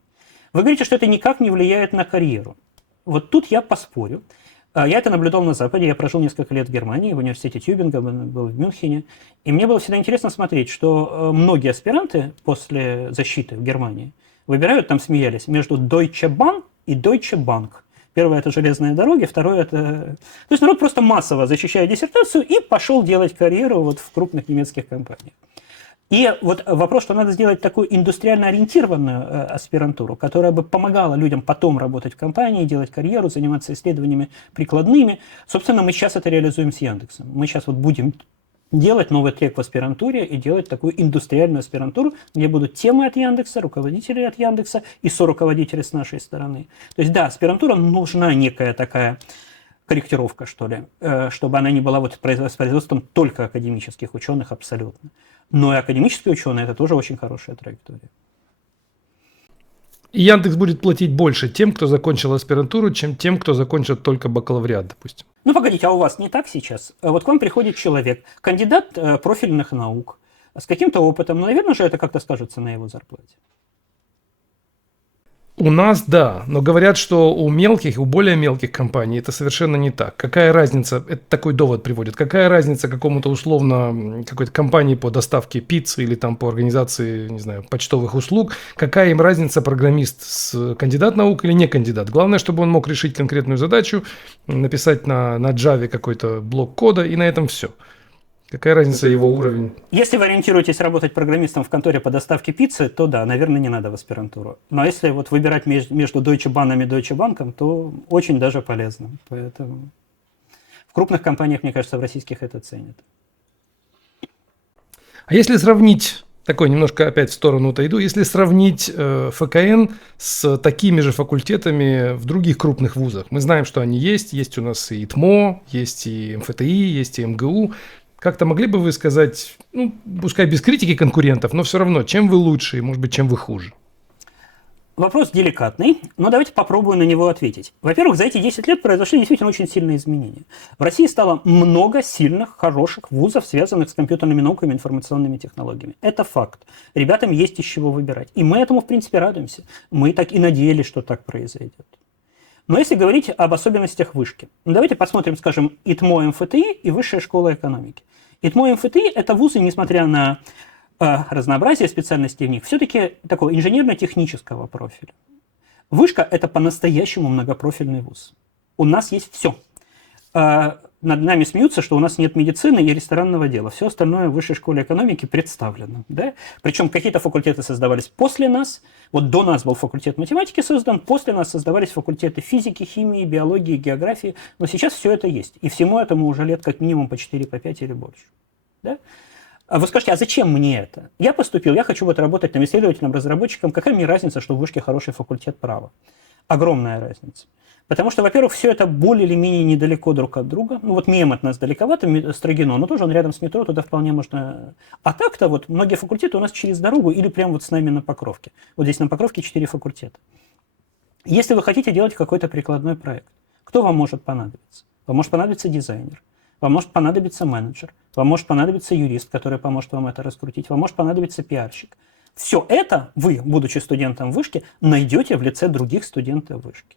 Вы говорите, что это никак не влияет на карьеру. Вот тут я поспорю. Я это наблюдал на Западе, я прожил несколько лет в Германии, в университете Тюбинга, был в Мюнхене, и мне было всегда интересно смотреть, что многие аспиранты после защиты в Германии выбирают, там смеялись, между Deutsche Bahn и Deutsche Bank. Первое – это железные дороги, второе – это… То есть народ просто массово защищает диссертацию и пошел делать карьеру вот в крупных немецких компаниях. И вот вопрос, что надо сделать такую индустриально ориентированную аспирантуру, которая бы помогала людям потом работать в компании, делать карьеру, заниматься исследованиями прикладными. Собственно, мы сейчас это реализуем с Яндексом. Мы сейчас вот будем делать новый трек в аспирантуре и делать такую индустриальную аспирантуру, где будут темы от Яндекса, руководители от Яндекса и соруководители с нашей стороны. То есть, да, аспирантура нужна некая такая корректировка, что ли, чтобы она не была вот с производством только академических ученых абсолютно. Но и академические ученые – это тоже очень хорошая траектория. И Яндекс будет платить больше тем, кто закончил аспирантуру, чем тем, кто закончил только бакалавриат, допустим. Ну, погодите, а у вас не так сейчас? Вот к вам приходит человек, кандидат профильных наук, с каким-то опытом, ну, наверное же, это как-то скажется на его зарплате. У нас да, но говорят, что у мелких, у более мелких компаний это совершенно не так. Какая разница, это такой довод приводит, какая разница какому-то условно какой-то компании по доставке пиццы или там по организации, не знаю, почтовых услуг, какая им разница, программист, кандидат наук или не кандидат. Главное, чтобы он мог решить конкретную задачу, написать на Java какой-то блок кода, и на этом все. Какая разница его уровень? Если вы ориентируетесь работать программистом в конторе по доставке пиццы, то да, наверное, не надо в аспирантуру. Но если вот выбирать между Deutsche Bahn и Deutsche Bank, то очень даже полезно. Поэтому в крупных компаниях, мне кажется, в российских это ценят. А если сравнить, такой немножко опять в сторону отойду, если сравнить ФКН с такими же факультетами в других крупных вузах, мы знаем, что они есть у нас и ИТМО, есть и МФТИ, есть и МГУ. Как-то могли бы вы сказать, ну, пускай без критики конкурентов, но все равно, чем вы лучше и, может быть, чем вы хуже? Вопрос деликатный, но давайте попробую на него ответить. Во-первых, за эти 10 лет произошли действительно очень сильные изменения. В России стало много сильных, хороших вузов, связанных с компьютерными науками и информационными технологиями. Это факт. Ребятам есть из чего выбирать. И мы этому, в принципе, радуемся. Мы так и надеялись, что так произойдет. Но если говорить об особенностях вышки, давайте посмотрим, скажем, ИТМО МФТИ и Высшая школа экономики. ИТМО МФТИ – это вузы, несмотря на разнообразие специальностей в них, все-таки такого инженерно-технического профиля. Вышка – это по-настоящему многопрофильный вуз. У нас есть все. Над нами смеются, что у нас нет медицины и ресторанного дела. Все остальное в Высшей школе экономики представлено. Да? Причем какие-то факультеты создавались после нас. Вот до нас был факультет математики создан, после нас создавались факультеты физики, химии, биологии, географии. Но сейчас все это есть. И всему этому уже лет как минимум по 4, по 5 или больше. Да? А вы скажете, а зачем мне это? Я поступил, я хочу вот работать там исследователем, разработчиком. Какая мне разница, что в Вышке хороший факультет права? Огромная разница. Потому что, во-первых, все это более или менее недалеко друг от друга. Ну вот МИЭМ от нас далековато, Строгино, но тоже он рядом с метро, туда вполне можно... А так-то вот многие факультеты у нас через дорогу или прямо вот с нами на Покровке. Вот здесь на Покровке 4 факультета. Если вы хотите делать какой-то прикладной проект, кто вам может понадобиться? Вам может понадобиться дизайнер. Вам может понадобиться менеджер, вам может понадобиться юрист, который поможет вам это раскрутить, вам может понадобиться пиарщик. Все это вы, будучи студентом вышки, найдете в лице других студентов вышки.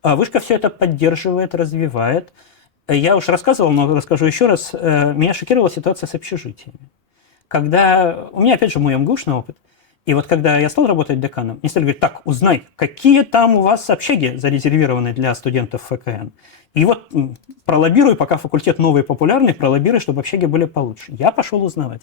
А вышка все это поддерживает, развивает. Я уж рассказывал, но расскажу еще раз. Меня шокировала ситуация с общежитиями. Когда... У меня, опять же, мой МГУшный опыт. И вот когда я стал работать деканом, мне стали говорить, так, узнай, какие там у вас общаги зарезервированы для студентов ФКН. И вот пролоббируй, пока факультет новый и популярный, пролоббируй, чтобы общаги были получше. Я пошел узнавать.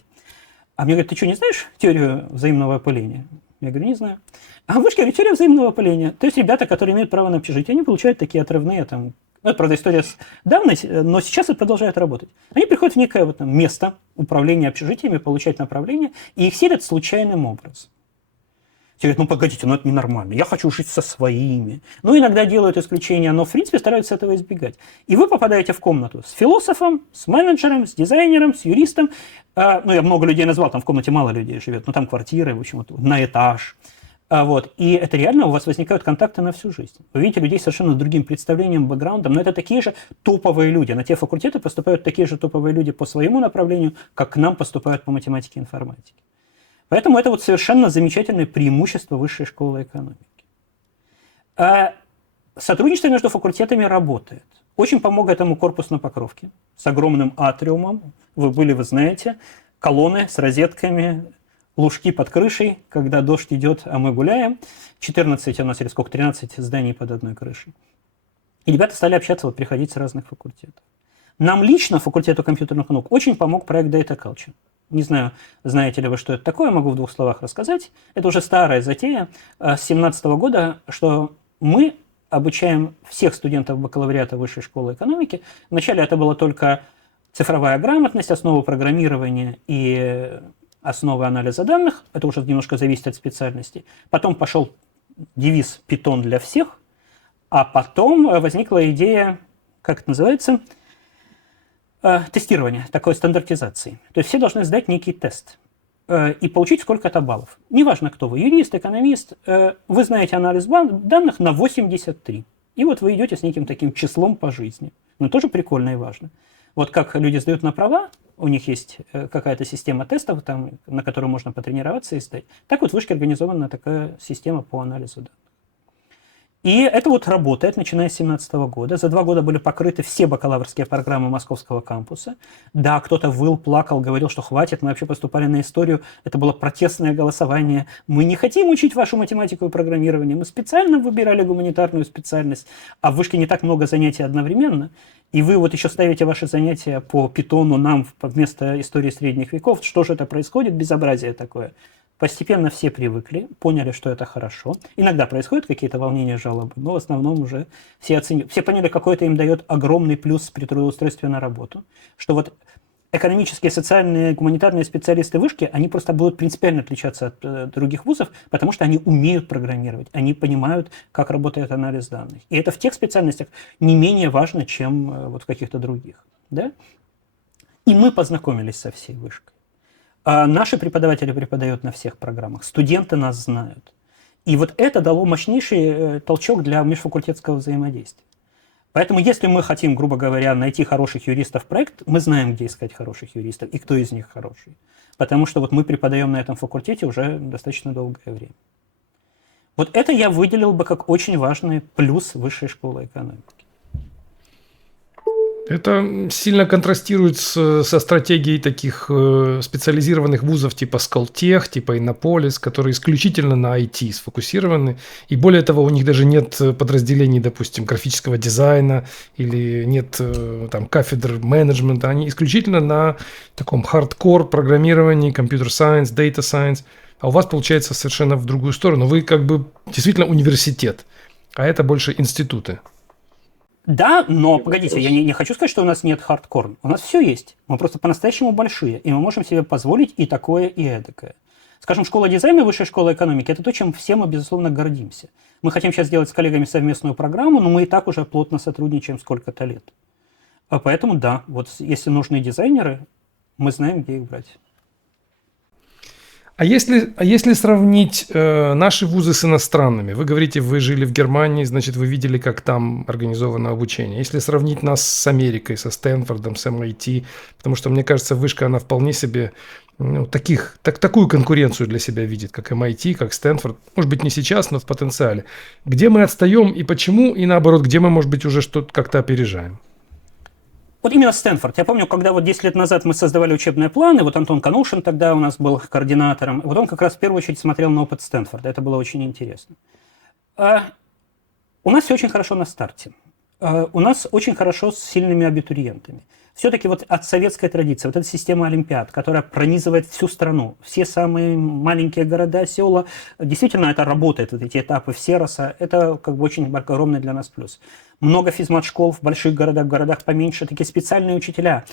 А мне говорят, ты что, не знаешь теорию взаимного опыления? Я говорю, не знаю. А в Вышке говорят, теория взаимного опыления. То есть ребята, которые имеют право на общежитие, они получают такие отрывные, там, ну, это, правда, история давно, но сейчас это продолжает работать. Они приходят в некое вот, там, место управления общежитиями, получать направление, и их селят случайным образом. Все говорят, ну погодите, ну это ненормально, я хочу жить со своими. Ну, иногда делают исключения, но в принципе стараются этого избегать. И вы попадаете в комнату с философом, с менеджером, с дизайнером, с юристом. Ну, я много людей назвал, там в комнате мало людей живет, но там квартиры, в общем, вот, на этаж. Вот. И это реально у вас возникают контакты на всю жизнь. Вы видите людей совершенно с другим представлением, бэкграундом, но это такие же топовые люди. На те факультеты поступают такие же топовые люди по своему направлению, как к нам поступают по математике и информатике. Поэтому это вот совершенно замечательное преимущество Высшей школы экономики. Сотрудничество между факультетами работает. Очень помог этому корпус на Покровке с огромным атриумом. Вы были, вы знаете, колонны с розетками, лужки под крышей, когда дождь идет, а мы гуляем. 14, у нас или сколько, 13 зданий под одной крышей. И ребята стали общаться, вот приходить с разных факультетов. Нам лично, факультету компьютерных наук, очень помог проект Data Culture. Не знаю, знаете ли вы, что это такое, могу в 2 словах рассказать. Это уже старая затея с 2017 года, что мы обучаем всех студентов бакалавриата Высшей школы экономики. Вначале это была только цифровая грамотность, основы программирования и основы анализа данных. Это уже немножко зависит от специальности. Потом пошел девиз «Питон для всех», а потом возникла идея, как это называется, тестирования, такой стандартизации. То есть все должны сдать некий тест и получить сколько-то баллов. Неважно, кто вы, юрист, экономист, вы знаете анализ данных на 83. И вот вы идете с неким таким числом по жизни. Но тоже прикольно и важно. Вот как люди сдают на права, у них есть какая-то система тестов, там, на которую можно потренироваться и сдать. Так вот в Вышке организована такая система по анализу данных. И это вот работает, начиная с 2017 года. За 2 года были покрыты все бакалаврские программы московского кампуса. Да, кто-то выл, плакал, говорил, что хватит, мы вообще поступали на историю. Это было протестное голосование. Мы не хотим учить вашу математику и программирование. Мы специально выбирали гуманитарную специальность. А в Вышке не так много занятий одновременно. И вы вот еще ставите ваши занятия по питону нам вместо истории средних веков. Что же это происходит? Безобразие такое. Постепенно все привыкли, поняли, что это хорошо. Иногда происходят какие-то волнения, жалобы, но в основном уже все поняли, какой это им дает огромный плюс при трудоустройстве на работу. Что вот экономические, социальные, гуманитарные специалисты вышки, они просто будут принципиально отличаться от других вузов, потому что они умеют программировать, они понимают, как работает анализ данных. И это в тех специальностях не менее важно, чем вот в каких-то других. Да? И мы познакомились со всей вышкой. Наши преподаватели преподают на всех программах, студенты нас знают. И вот это дало мощнейший толчок для межфакультетского взаимодействия. Поэтому если мы хотим, грубо говоря, найти хороших юристов в проект, мы знаем, где искать хороших юристов и кто из них хороший. Потому что вот мы преподаем на этом факультете уже достаточно долгое время. Вот это я выделил бы как очень важный плюс высшей школы экономики. Это сильно контрастирует со стратегией таких специализированных вузов типа Сколтех, типа Иннополис, которые исключительно на IT сфокусированы. И более того, у них даже нет подразделений, допустим, графического дизайна или нет там кафедр менеджмента. Они исключительно на таком хардкор программировании, компьютер-сайенс, дата-сайенс. А у вас получается совершенно в другую сторону. Вы как бы действительно университет, а это больше институты. Да, но погодите, я не хочу сказать, что у нас нет хардкор. У нас все есть. Мы просто по-настоящему большие, и мы можем себе позволить и такое, и эдакое. Скажем, школа дизайна, высшая школа экономики – это то, чем все мы, безусловно, гордимся. Мы хотим сейчас сделать с коллегами совместную программу, но мы и так уже плотно сотрудничаем сколько-то лет. А поэтому да, вот если нужны дизайнеры, мы знаем, где их брать. А если сравнить наши вузы с иностранными, вы говорите, вы жили в Германии, значит, вы видели, как там организовано обучение. Если сравнить нас с Америкой, со Стэнфордом, с MIT, потому что, мне кажется, вышка, она вполне себе такую конкуренцию для себя видит, как MIT, как Стэнфорд. Может быть, не сейчас, но в потенциале. Где мы отстаем и почему, и наоборот, где мы, может быть, уже что-то как-то опережаем? Вот именно Стэнфорд. Я помню, когда вот 10 лет назад мы создавали учебные планы, вот Антон Канушин тогда у нас был координатором, вот он как раз в первую очередь смотрел на опыт Стэнфорда. Это было очень интересно. У нас все очень хорошо на старте. У нас очень хорошо с сильными абитуриентами. Все-таки вот от советской традиции, вот эта система олимпиад, которая пронизывает всю страну, все самые маленькие города, села, действительно это работает, вот эти этапы Всероса, это как бы очень огромный для нас плюс. Много физмат-школ в больших городах, в городах поменьше, такие специальные учителя,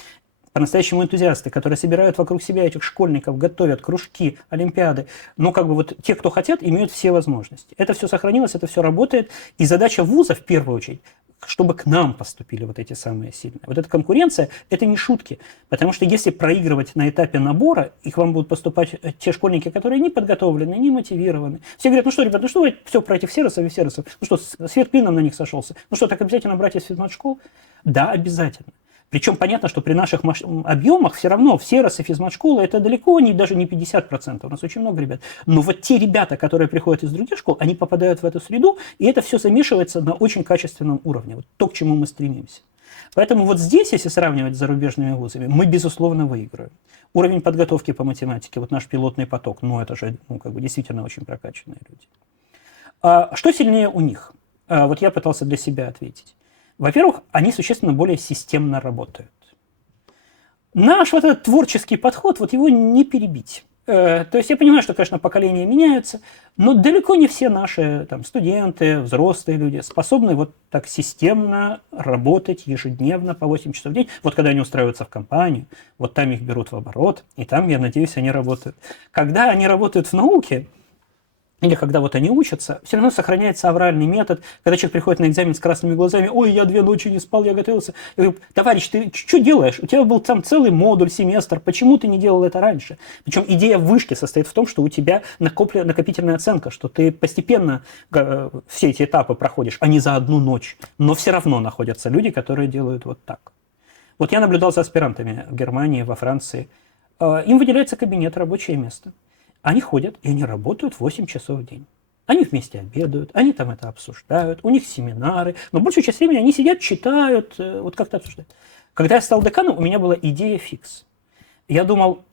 по-настоящему энтузиасты, которые собирают вокруг себя этих школьников, готовят кружки, олимпиады. Но как бы вот те, кто хотят, имеют все возможности. Это все сохранилось, это все работает. И задача вуза, в первую очередь, чтобы к нам поступили вот эти самые сильные. Вот эта конкуренция – это не шутки. Потому что если проигрывать на этапе набора, и к вам будут поступать те школьники, которые не подготовлены, не мотивированы. Все говорят, ну что, ребят, ну что вы все про этих Всеросов и Всеросов? Ну что, свет клином на них сошелся? Ну что, так обязательно брать из физмат-школ? Да, обязательно. Причем понятно, что при наших объемах все равно Всерос и физмат-школы это далеко даже не 50%. У нас очень много ребят. Но вот те ребята, которые приходят из других школ, они попадают в эту среду, и это все замешивается на очень качественном уровне. Вот то, к чему мы стремимся. Поэтому вот здесь, если сравнивать с зарубежными вузами, мы, безусловно, выигрываем. Уровень подготовки по математике, вот наш пилотный поток, это же как бы действительно очень прокачанные люди. Что сильнее у них? Вот я пытался для себя ответить. Во-первых, они существенно более системно работают. Наш вот этот творческий подход, вот его не перебить. То есть я понимаю, что, конечно, поколения меняются, но далеко не все наши там, студенты, взрослые люди способны вот так системно работать ежедневно по 8 часов в день. Вот когда они устраиваются в компанию, вот там их берут в оборот, и там, я надеюсь, они работают. Когда они работают в науке, или когда вот они учатся, все равно сохраняется авральный метод, когда человек приходит на экзамен с красными глазами, ой, я 2 ночи не спал, я готовился. Я говорю, товарищ, ты что делаешь? У тебя был там целый модуль, семестр, почему ты не делал это раньше? Причем идея вышки состоит в том, что у тебя накопительная оценка, что ты постепенно все эти этапы проходишь, а не за одну ночь. Но все равно находятся люди, которые делают вот так. Вот я наблюдал за аспирантами в Германии, во Франции. Им выделяется кабинет, рабочее место. Они ходят, и они работают 8 часов в день. Они вместе обедают, они там это обсуждают, у них семинары, но большую часть времени они сидят, читают, вот как-то обсуждают. Когда я стал деканом, у меня была идея фикс. Я думал,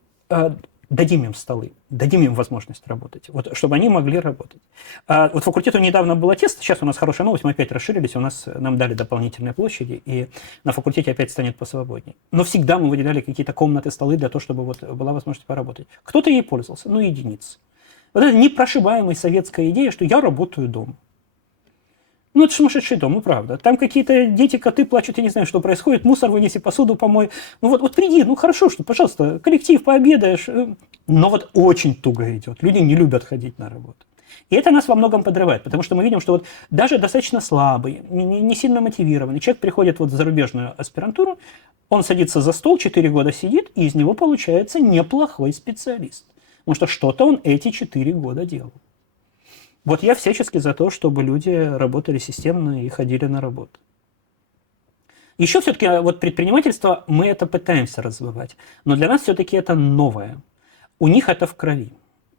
дадим им столы, дадим им возможность работать, вот, чтобы они могли работать. Вот факультету недавно было тесно, сейчас у нас хорошая новость, мы опять расширились, нам дали дополнительные площади, и на факультете опять станет посвободнее. Но всегда мы выделяли какие-то комнаты, столы для того, чтобы вот была возможность поработать. Кто-то ей пользовался, единицы. Вот это непрошибаемая советская идея, что я работаю дома. Это сумасшедший дом, правда. Там какие-то дети, коты плачут, я не знаю, что происходит, мусор вынеси, посуду помой. Вот приди, хорошо, что, пожалуйста, коллектив, пообедаешь. Но вот очень туго идет. Люди не любят ходить на работу. И это нас во многом подрывает, потому что мы видим, что вот даже достаточно слабый, не сильно мотивированный человек приходит вот в зарубежную аспирантуру, он садится за стол, 4 года сидит, и из него получается неплохой специалист. Потому что что-то он эти 4 года делал. Вот я всячески за то, чтобы люди работали системно и ходили на работу. Еще все-таки вот предпринимательство, мы это пытаемся развивать, но для нас все-таки это новое. У них это в крови.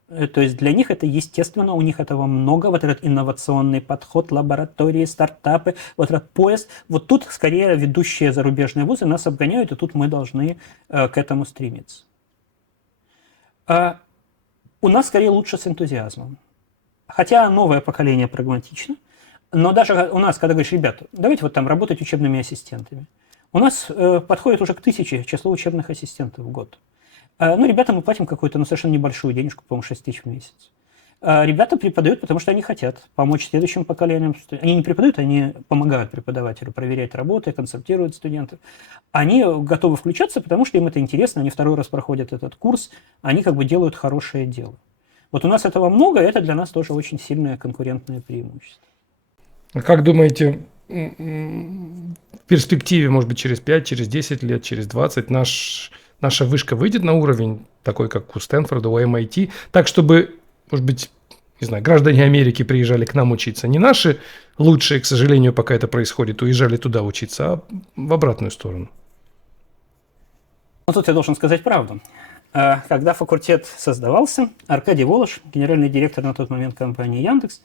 То есть для них это естественно, у них этого много, вот этот инновационный подход, лаборатории, стартапы, вот этот поезд. Вот тут скорее ведущие зарубежные вузы нас обгоняют, и тут мы должны к этому стремиться. У нас скорее лучше с энтузиазмом. Хотя новое поколение прагматично, но даже у нас, когда говоришь, ребята, давайте вот там работать учебными ассистентами, у нас подходит уже к 1000 число учебных ассистентов в год. Ну, ребятам мы платим какую-то, ну, совершенно небольшую денежку, по-моему, 6 тысяч в месяц. Ребята преподают, потому что они хотят помочь следующим поколениям. Они не преподают, они помогают преподавателю проверять работы, консультируют студентов. Они готовы включаться, потому что им это интересно, они второй раз проходят этот курс, они как бы делают хорошее дело. Вот у нас этого много, и это для нас тоже очень сильное конкурентное преимущество. Как думаете, в перспективе, может быть, через 5, через 10 лет, через 20, наша вышка выйдет на уровень такой, как у Стэнфорда, у MIT, так, чтобы, может быть, не знаю, граждане Америки приезжали к нам учиться. Не наши лучшие, к сожалению, пока это происходит, уезжали туда учиться, а в обратную сторону. Ну, тут я должен сказать правду. Когда факультет создавался, Аркадий Волош, генеральный директор на тот момент компании Яндекс,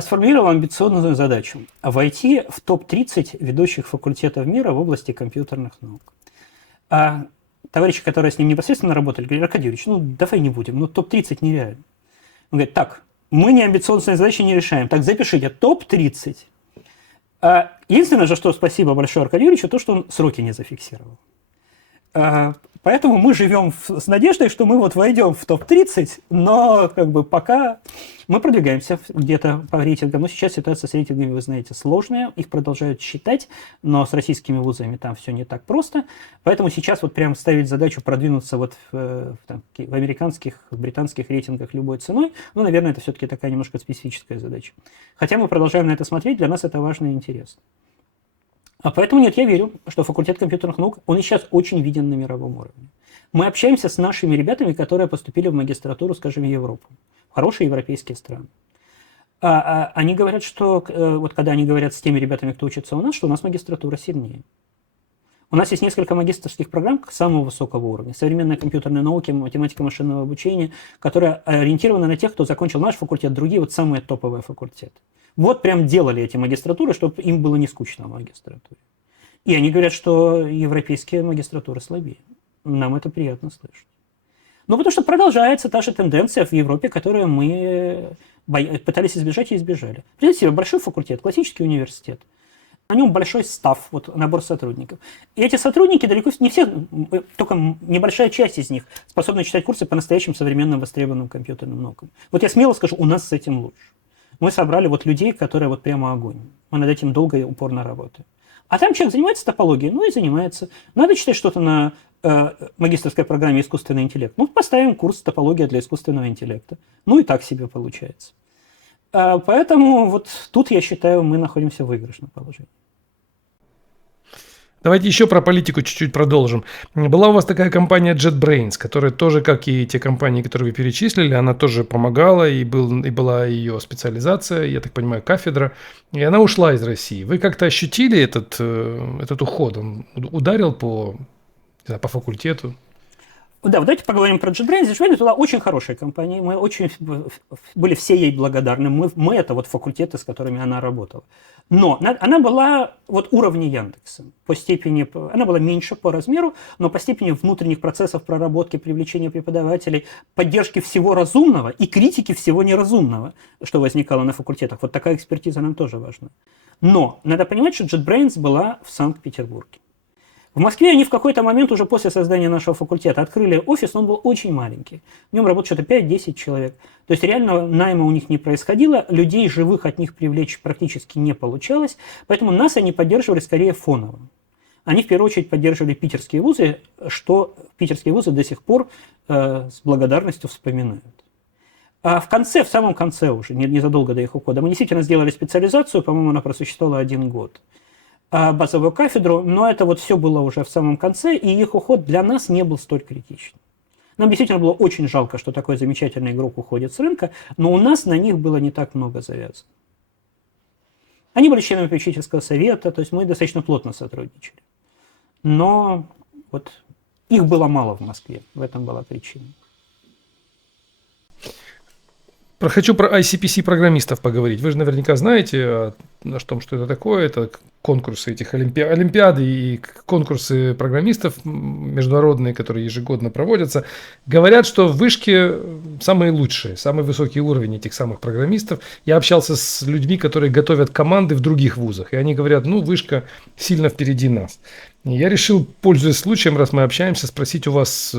сформулировал амбициозную задачу – войти в топ-30 ведущих факультетов мира в области компьютерных наук. Товарищи, которые с ним непосредственно работали, говорят: Аркадий Юрьевич, ну давай не будем, ну топ-30 нереально. Он говорит: так, мы не амбициозные задачи не решаем, так запишите топ-30. Единственное же, что спасибо большое Аркадию Юрьевичу, то, что он сроки не зафиксировал. Поэтому мы живем с надеждой, что мы вот войдем в топ-30, но как бы пока мы продвигаемся где-то по рейтингам. Но сейчас ситуация с рейтингами, вы знаете, сложная, их продолжают считать, но с российскими вузами там все не так просто. Поэтому сейчас вот прям ставить задачу продвинуться вот в американских, в британских рейтингах любой ценой, ну, наверное, это все-таки такая немножко специфическая задача. Хотя мы продолжаем на это смотреть, для нас это важно и интересно. Поэтому нет, я верю, что факультет компьютерных наук, он и сейчас очень виден на мировом уровне. Мы общаемся с нашими ребятами, которые поступили в магистратуру, скажем, в Европу, в хорошие европейские страны. Они говорят, что, вот когда они говорят с теми ребятами, кто учится у нас, что у нас магистратура сильнее. У нас есть несколько магистерских программ самого высокого уровня. Современные компьютерные науки, математика машинного обучения, которые ориентированы на тех, кто закончил наш факультет, другие вот самые топовые факультеты. Вот прям делали эти магистратуры, чтобы им было не скучно в магистратуре. И они говорят, что европейские магистратуры слабее. Нам это приятно слышать. Ну, потому что продолжается та же тенденция в Европе, которую мы пытались избежать и избежали. Представьте себе, большой факультет, классический университет. На нем большой став, вот, набор сотрудников. И эти сотрудники далеко не все, только небольшая часть из них способны читать курсы по настоящим современным востребованным компьютерным наукам. Вот я смело скажу, у нас с этим лучше. Мы собрали вот людей, которые вот прямо огонь. Мы над этим долго и упорно работаем. А там человек занимается топологией, ну и занимается. Надо читать что-то на магистерской программе «Искусственный интеллект». Ну, поставим курс «Топология для искусственного интеллекта». Ну и так себе получается. Поэтому вот тут, я считаю, мы находимся в выигрышном положении. Давайте еще про политику чуть-чуть продолжим. Была у вас такая компания JetBrains, которая тоже, как и те компании, которые вы перечислили, она тоже помогала, и была ее специализация, я так понимаю, кафедра, и она ушла из России. Вы как-то ощутили этот уход? Он ударил по факультету? Да, давайте поговорим про JetBrains. JetBrains была очень хорошая компания, мы очень были все ей благодарны. Мы это вот факультеты, с которыми она работала. Но она была вот уровня Яндекса. По степени, она была меньше по размеру, но по степени внутренних процессов проработки, привлечения преподавателей, поддержки всего разумного и критики всего неразумного, что возникало на факультетах. Вот такая экспертиза нам тоже важна. Но надо понимать, что JetBrains была в Санкт-Петербурге. В Москве они в какой-то момент уже после создания нашего факультета открыли офис, но он был очень маленький. В нем работало что-то 5-10 человек. То есть реально найма у них не происходило, людей живых от них привлечь практически не получалось, поэтому нас они поддерживали скорее фоново. Они в первую очередь поддерживали питерские вузы, что питерские вузы до сих пор с благодарностью вспоминают. А в самом конце уже, незадолго до их ухода, мы действительно сделали специализацию, по-моему, она просуществовала 1 год. Базовую кафедру, но это вот все было уже в самом конце, и их уход для нас не был столь критичным. Нам действительно было очень жалко, что такой замечательный игрок уходит с рынка, но у нас на них было не так много завязано. Они были членами попечительского совета, то есть мы достаточно плотно сотрудничали. Но вот их было мало в Москве, в этом была причина. Хочу про ICPC-программистов поговорить. Вы же наверняка знаете о том, что это такое. Это конкурсы этих олимпиады и конкурсы программистов международные, которые ежегодно проводятся. Говорят, что в вышке самые лучшие, самый высокий уровень этих самых программистов. Я общался с людьми, которые готовят команды в других вузах. И они говорят, вышка сильно впереди нас. Я решил, пользуясь случаем, раз мы общаемся, спросить у вас,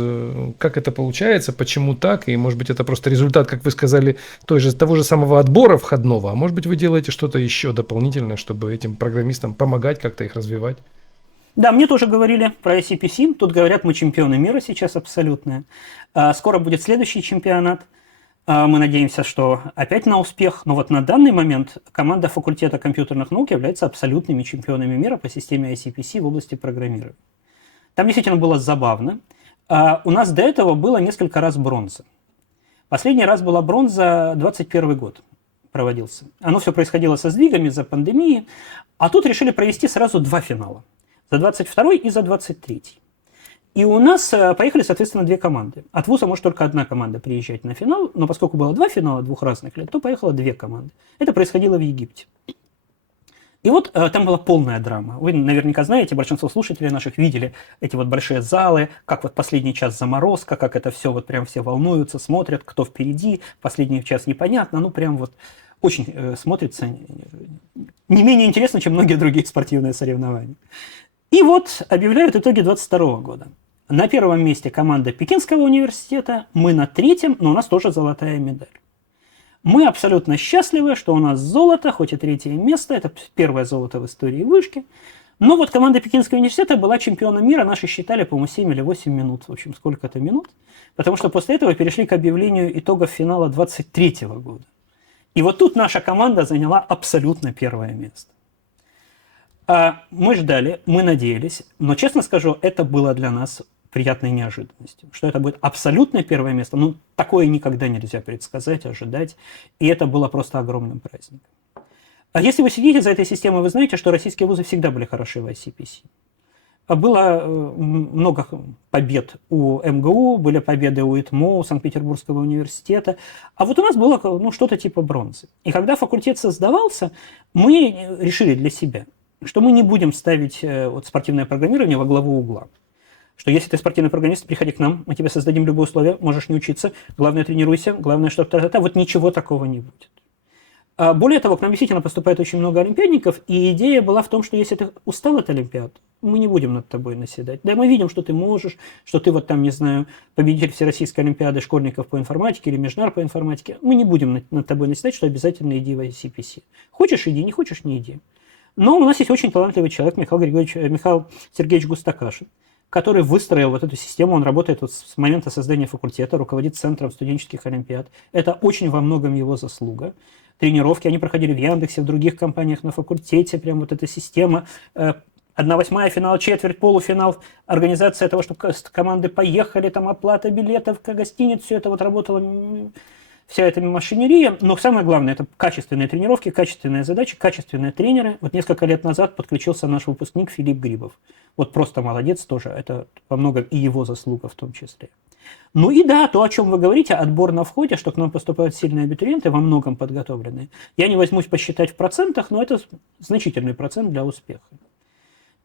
как это получается, почему так, и, может быть, это просто результат, как вы сказали, того же самого отбора входного, а может быть, вы делаете что-то еще дополнительное, чтобы этим программистам помогать, как-то их развивать? Да, мне тоже говорили про ICPC, тут говорят, мы чемпионы мира сейчас абсолютные. Скоро будет следующий чемпионат. Мы надеемся, что опять на успех, но вот на данный момент команда факультета компьютерных наук является абсолютными чемпионами мира по системе ICPC в области программирования. Там действительно было забавно. У нас до этого было несколько раз бронза. Последний раз была бронза, 21 год проводился. Оно все происходило со сдвигами, за пандемией, а тут решили провести сразу два финала. За 22 и за 23. И у нас поехали, соответственно, две команды. От вуза может только одна команда приезжать на финал, но поскольку было два финала двух разных лет, то поехало две команды. Это происходило в Египте. И вот там была полная драма. Вы наверняка знаете, большинство слушателей наших видели эти вот большие залы, как вот последний час заморозка, как это все вот прям все волнуются, смотрят, кто впереди, последний час непонятно, прям вот очень смотрится не менее интересно, чем многие другие спортивные соревнования. И вот объявляют итоги 22 года. На первом месте команда Пекинского университета, мы на третьем, но у нас тоже золотая медаль. Мы абсолютно счастливы, что у нас золото, хоть и третье место, это первое золото в истории вышки. Но вот команда Пекинского университета была чемпионом мира, наши считали, по-моему, 7 или 8 минут, в общем, сколько-то минут, потому что после этого перешли к объявлению итогов финала 23 года. И вот тут наша команда заняла абсолютно первое место. Мы ждали, мы надеялись, но, честно скажу, это было для нас приятной неожиданностью, что это будет абсолютное первое место. Такое никогда нельзя предсказать, ожидать, и это было просто огромным праздником. А если вы следите за этой системой, вы знаете, что российские вузы всегда были хороши в ICPC. Было много побед у МГУ, были победы у ИТМО, у Санкт-Петербургского университета, а вот у нас было что-то типа бронзы. И когда факультет создавался, мы решили для себя, что мы не будем ставить спортивное программирование во главу угла. Что если ты спортивный программист, приходи к нам, мы тебе создадим любые условия, можешь не учиться, главное тренируйся, главное что-то, вот ничего такого не будет. Более того, к нам действительно поступает очень много олимпиадников, и идея была в том, что если ты устал от олимпиад, мы не будем над тобой наседать. Да, мы видим, что ты можешь, что ты победитель Всероссийской олимпиады школьников по информатике или межнар по информатике. Мы не будем над тобой наседать, что обязательно иди в ICPC. Хочешь – иди, не хочешь – не иди. Но у нас есть очень талантливый человек, Михаил Сергеевич Густакашин, который выстроил вот эту систему, он работает с момента создания факультета, руководит Центром студенческих олимпиад. Это очень во многом его заслуга. Тренировки, они проходили в Яндексе, в других компаниях на факультете, прям вот эта система. 1/8 финал, четверть, полуфинал, организация того, чтобы команды поехали, там оплата билетов, гостиниц, все это вот работало, вся эта машинерия. Но самое главное, это качественные тренировки, качественные задачи, качественные тренеры. Вот несколько лет назад подключился наш выпускник Филипп Грибов. Вот просто молодец тоже, это во многом и его заслуга в том числе. И да, то, о чем вы говорите, отбор на входе, что к нам поступают сильные абитуриенты, во многом подготовленные. Я не возьмусь посчитать в процентах, но это значительный процент для успеха.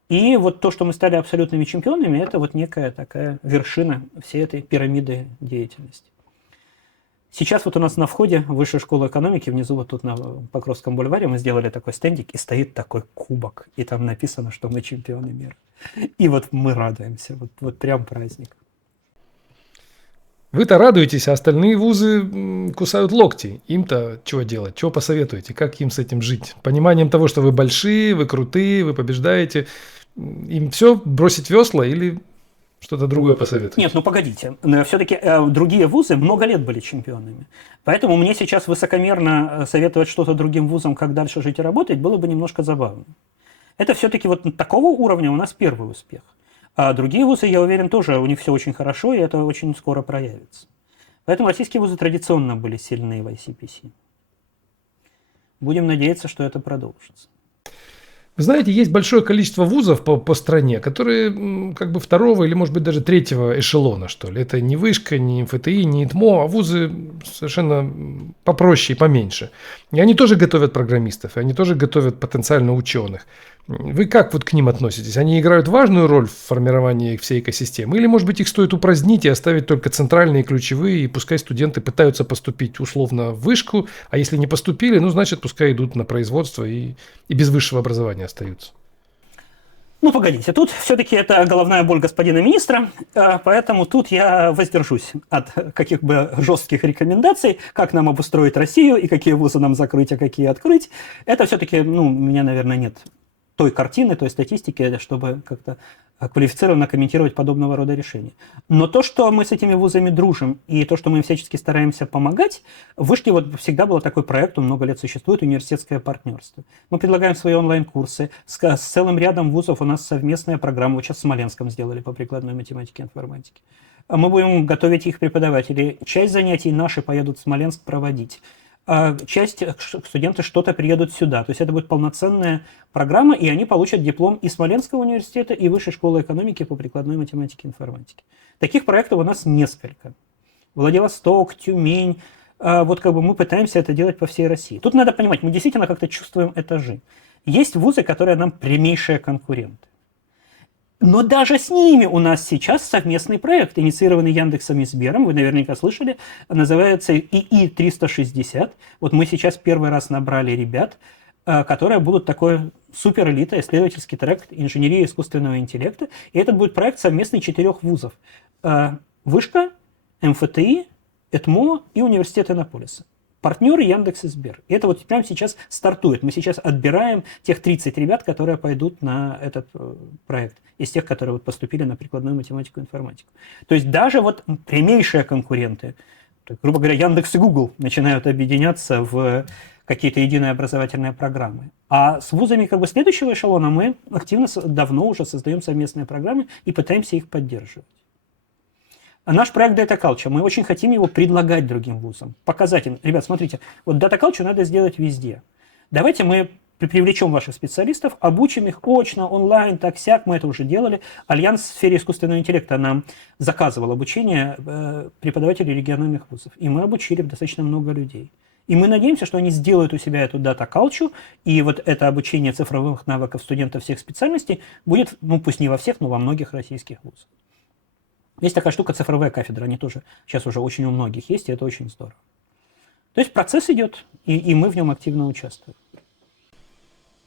И вот то, что мы стали абсолютными чемпионами, это вот некая такая вершина всей этой пирамиды деятельности. Сейчас вот у нас на входе Высшей школы экономики, внизу вот тут на Покровском бульваре мы сделали такой стендик, и стоит такой кубок, и там написано, что мы чемпионы мира. И вот мы радуемся, вот прям праздник. Вы-то радуетесь, а остальные вузы кусают локти. Им-то чего делать? Чего посоветуете? Как им с этим жить? Пониманием того, что вы большие, вы крутые, вы побеждаете. Им все бросить весла или что-то другое посоветуете? Нет, погодите. Все-таки другие вузы много лет были чемпионами. Поэтому мне сейчас высокомерно советовать что-то другим вузам, как дальше жить и работать, было бы немножко забавно. Это все-таки вот такого уровня у нас первый успех. А другие вузы, я уверен, тоже у них все очень хорошо, и это очень скоро проявится. Поэтому российские вузы традиционно были сильны в ICPC. Будем надеяться, что это продолжится. Вы знаете, есть большое количество вузов по стране, которые как бы второго или, может быть, даже третьего эшелона, что ли. Это не вышка, не МФТИ, не ИТМО, а вузы совершенно попроще и поменьше. И они тоже готовят программистов, и они тоже готовят потенциально ученых. Вы как вот к ним относитесь? Они играют важную роль в формировании всей экосистемы? Или, может быть, их стоит упразднить и оставить только центральные, ключевые, и пускай студенты пытаются поступить условно в вышку, а если не поступили, ну, значит, пускай идут на производство и без высшего образования остаются? Ну, погодите, тут все-таки это головная боль господина министра, поэтому тут я воздержусь от каких бы жестких рекомендаций, как нам обустроить Россию и какие вузы нам закрыть, а какие открыть. Это все-таки, ну, у меня, наверное, нет той картины, той статистики, чтобы как-то квалифицированно комментировать подобного рода решения. Но то, что мы с этими вузами дружим, и то, что мы им всячески стараемся помогать, в Вышке вот всегда был такой проект, он много лет существует, университетское партнерство. Мы предлагаем свои онлайн-курсы, с целым рядом вузов у нас совместная программа, вот сейчас в Смоленском сделали по прикладной математике и информатике. Мы будем готовить их преподавателей. Часть занятий наши поедут в Смоленск проводить. Часть студенты что-то приедут сюда. То есть это будет полноценная программа, и они получат диплом и Смоленского университета, и Высшей школы экономики по прикладной математике и информатике. Таких проектов у нас несколько. Владивосток, Тюмень. Вот как бы мы пытаемся это делать по всей России. Тут надо понимать, мы действительно как-то чувствуем этажи. Есть вузы, которые нам прямейшие конкуренты. Но даже с ними у нас сейчас совместный проект, инициированный Яндексом и Сбером, вы наверняка слышали, называется ИИ-360. Вот мы сейчас первый раз набрали ребят, которые будут такой суперэлита, исследовательский трек инженерии искусственного интеллекта. И этот будет проект совместный 4 вузов. Вышка, МФТИ, ЭТМО и университет Иннополиса. Партнеры Яндекс и Сбер. И это вот прямо сейчас стартует. Мы сейчас отбираем тех 30 ребят, которые пойдут на этот проект. Из тех, которые вот поступили на прикладную математику и информатику. То есть даже вот прямейшие конкуренты, грубо говоря, Яндекс и Google начинают объединяться в какие-то единые образовательные программы. А с вузами как бы следующего эшелона мы активно, давно уже создаем совместные программы и пытаемся их поддерживать. А наш проект Data Culture, мы очень хотим его предлагать другим вузам, показать им, ребят, смотрите, вот Data Culture надо сделать везде. Давайте мы привлечем ваших специалистов, обучим их очно, онлайн, так-сяк, мы это уже делали. Альянс в сфере искусственного интеллекта нам заказывал обучение преподавателей региональных вузов, и мы обучили достаточно много людей. И мы надеемся, что они сделают у себя эту Data Culture, и вот это обучение цифровых навыков студентов всех специальностей будет, ну пусть не во всех, но во многих российских вузах. Есть такая штука цифровая кафедра, они тоже сейчас уже очень у многих есть, и это очень здорово. То есть процесс идет, и мы в нем активно участвуем.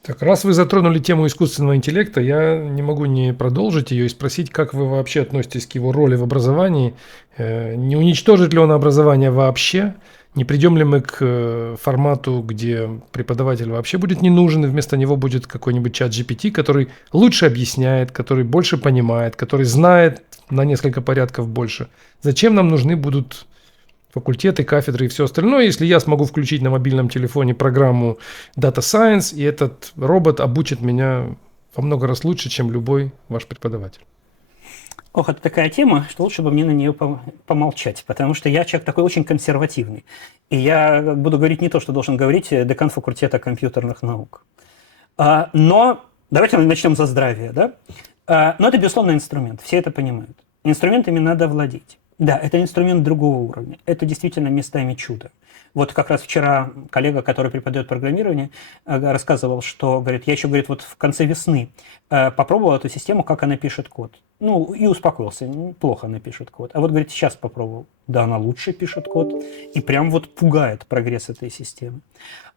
Так, раз вы затронули тему искусственного интеллекта, я не могу не продолжить ее и спросить, как вы вообще относитесь к его роли в образовании. Не уничтожит ли он образование вообще? Не придем ли мы к формату, где преподаватель вообще будет не нужен, и вместо него будет какой-нибудь чат GPT, который лучше объясняет, который больше понимает, который знает на несколько порядков больше? Зачем нам нужны будут факультеты, кафедры и все остальное, если я смогу включить на мобильном телефоне программу Data Science, и этот робот обучит меня во много раз лучше, чем любой ваш преподаватель? Ох, это такая тема, что лучше бы мне на нее помолчать, потому что я человек такой очень консервативный. И я буду говорить не то, что должен говорить декан факультета компьютерных наук. Но давайте начнем за здравие. Да? Но это, безусловно, инструмент. Все это понимают. Инструментами надо владеть. Да, это инструмент другого уровня. Это действительно местами чудо. Вот как раз вчера коллега, который преподает программирование, рассказывал, что, говорит, я еще, говорит, вот в конце весны попробовал эту систему, как она пишет код. Ну, и успокоился, плохо она пишет код. А вот, говорит, сейчас попробовал. Да, она лучше пишет код. И прям вот пугает прогресс этой системы.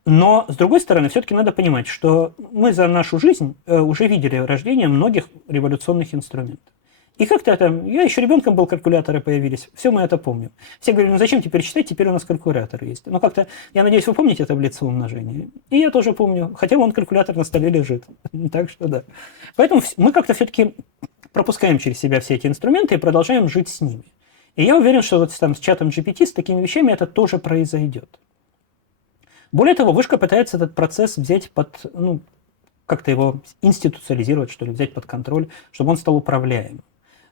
Но, с другой стороны, все-таки надо понимать, что мы за нашу жизнь уже видели рождение многих революционных инструментов. И как-то это, я еще ребенком был, калькуляторы появились, все мы это помним. Все говорили, ну зачем теперь читать, теперь у нас калькуляторы есть. Но как-то, я надеюсь, вы помните таблицу умножения. И я тоже помню, хотя вон калькулятор на столе лежит. Так что да. Поэтому мы как-то все-таки пропускаем через себя все эти инструменты и продолжаем жить с ними. И я уверен, что вот там с чатом GPT, с такими вещами это тоже произойдет. Более того, Вышка пытается этот процесс взять под как-то его институциализировать, что ли, взять под контроль, чтобы он стал управляемым.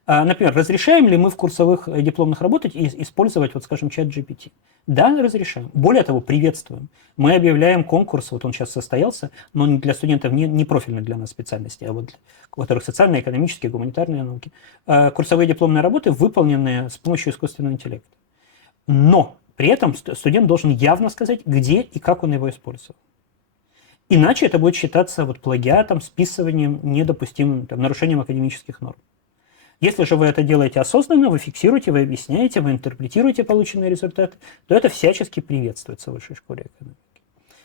Например, разрешаем ли мы в курсовых дипломных работать и использовать, вот скажем, чат GPT? Да, разрешаем. Более того, приветствуем. Мы объявляем конкурс, вот он сейчас состоялся, но для студентов не профильных для нас специальностей, а вот у которых социальные, экономические, гуманитарные науки. Курсовые дипломные работы, выполненные с помощью искусственного интеллекта. Но при этом студент должен явно сказать, где и как он его использовал. Иначе это будет считаться вот плагиатом, списыванием, недопустимым нарушением академических норм. Если же вы это делаете осознанно, вы фиксируете, вы объясняете, вы интерпретируете полученные результаты, то это всячески приветствуется в Высшей школе экономики.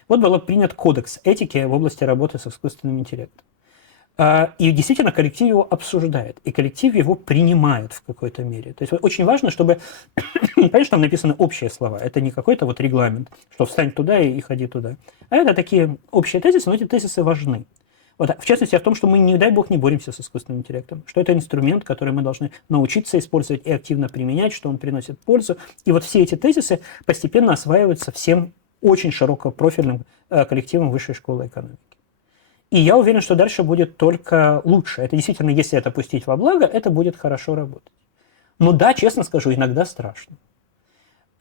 Вот был принят кодекс этики в области работы с искусственным интеллектом. И действительно коллектив его обсуждает, и коллектив его принимает в какой-то мере. То есть очень важно, чтобы, конечно, там написаны общие слова, это не какой-то вот регламент, что встань туда и ходи туда, а это такие общие тезисы, но эти тезисы важны. Вот, в частности, в том, что мы, не дай бог, не боремся с искусственным интеллектом, что это инструмент, который мы должны научиться использовать и активно применять, что он приносит пользу. И вот все эти тезисы постепенно осваиваются всем очень широкопрофильным коллективом Высшей школы экономики. И я уверен, что дальше будет только лучше. Это действительно, если это пустить во благо, это будет хорошо работать. Но да, честно скажу, иногда страшно.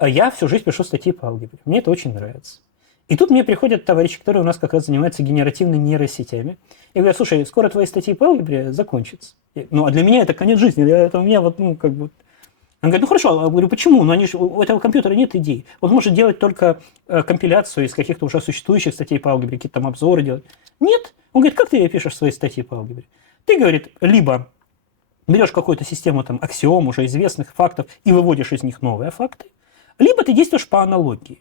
Я всю жизнь пишу статьи по алгебре. Мне это очень нравится. И тут мне приходят товарищи, которые у нас как раз занимаются генеративными нейросетями, и говорят: слушай, скоро твои статьи по алгебре закончатся. Ну, а для меня это конец жизни. Это у меня вот, Он говорит: ну хорошо, я говорю, почему? Ну, у этого компьютера нет идей. Он может делать только компиляцию из каких-то уже существующих статей по алгебре, какие-то там обзоры делать. Нет. Он говорит: как ты пишешь свои статьи по алгебре? Ты, говорит, либо берешь какую-то систему там аксиом уже известных фактов и выводишь из них новые факты, либо ты действуешь по аналогии.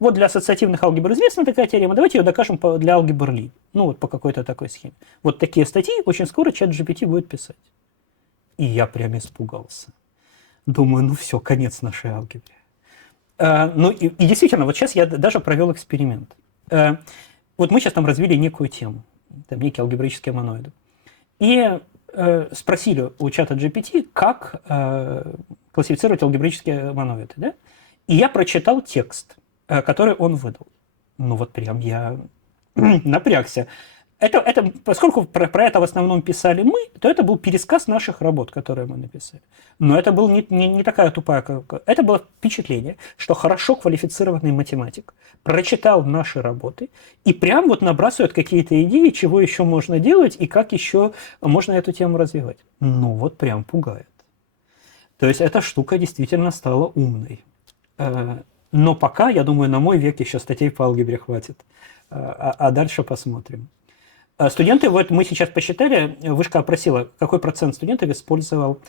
Вот для ассоциативных алгебр известна такая теорема, давайте ее докажем для алгебр Ли. Ну вот по какой-то такой схеме. Вот такие статьи очень скоро чат GPT будет писать. И я прям испугался. Думаю, ну все, конец нашей алгебре. Ну и действительно, вот сейчас я даже провел эксперимент. Вот мы сейчас там развили некую тему, там некие алгебраические моноиды. И спросили у чата GPT, как классифицировать алгебраические моноиды. Да? И я прочитал текст, который он выдал. Ну вот прям я напрягся. Поскольку про это в основном писали мы, то это был пересказ наших работ, которые мы написали. Но это был не такая тупая... Это было впечатление, что хорошо квалифицированный математик прочитал наши работы и прям вот набрасывает какие-то идеи, чего еще можно делать и как еще можно эту тему развивать. Ну вот прям пугает. То есть эта штука действительно стала умной. Но пока, я думаю, на мой век еще статей по алгебре хватит. А дальше посмотрим. Студенты, вот мы сейчас посчитали, Вышка опросила, какой процент студентов использовал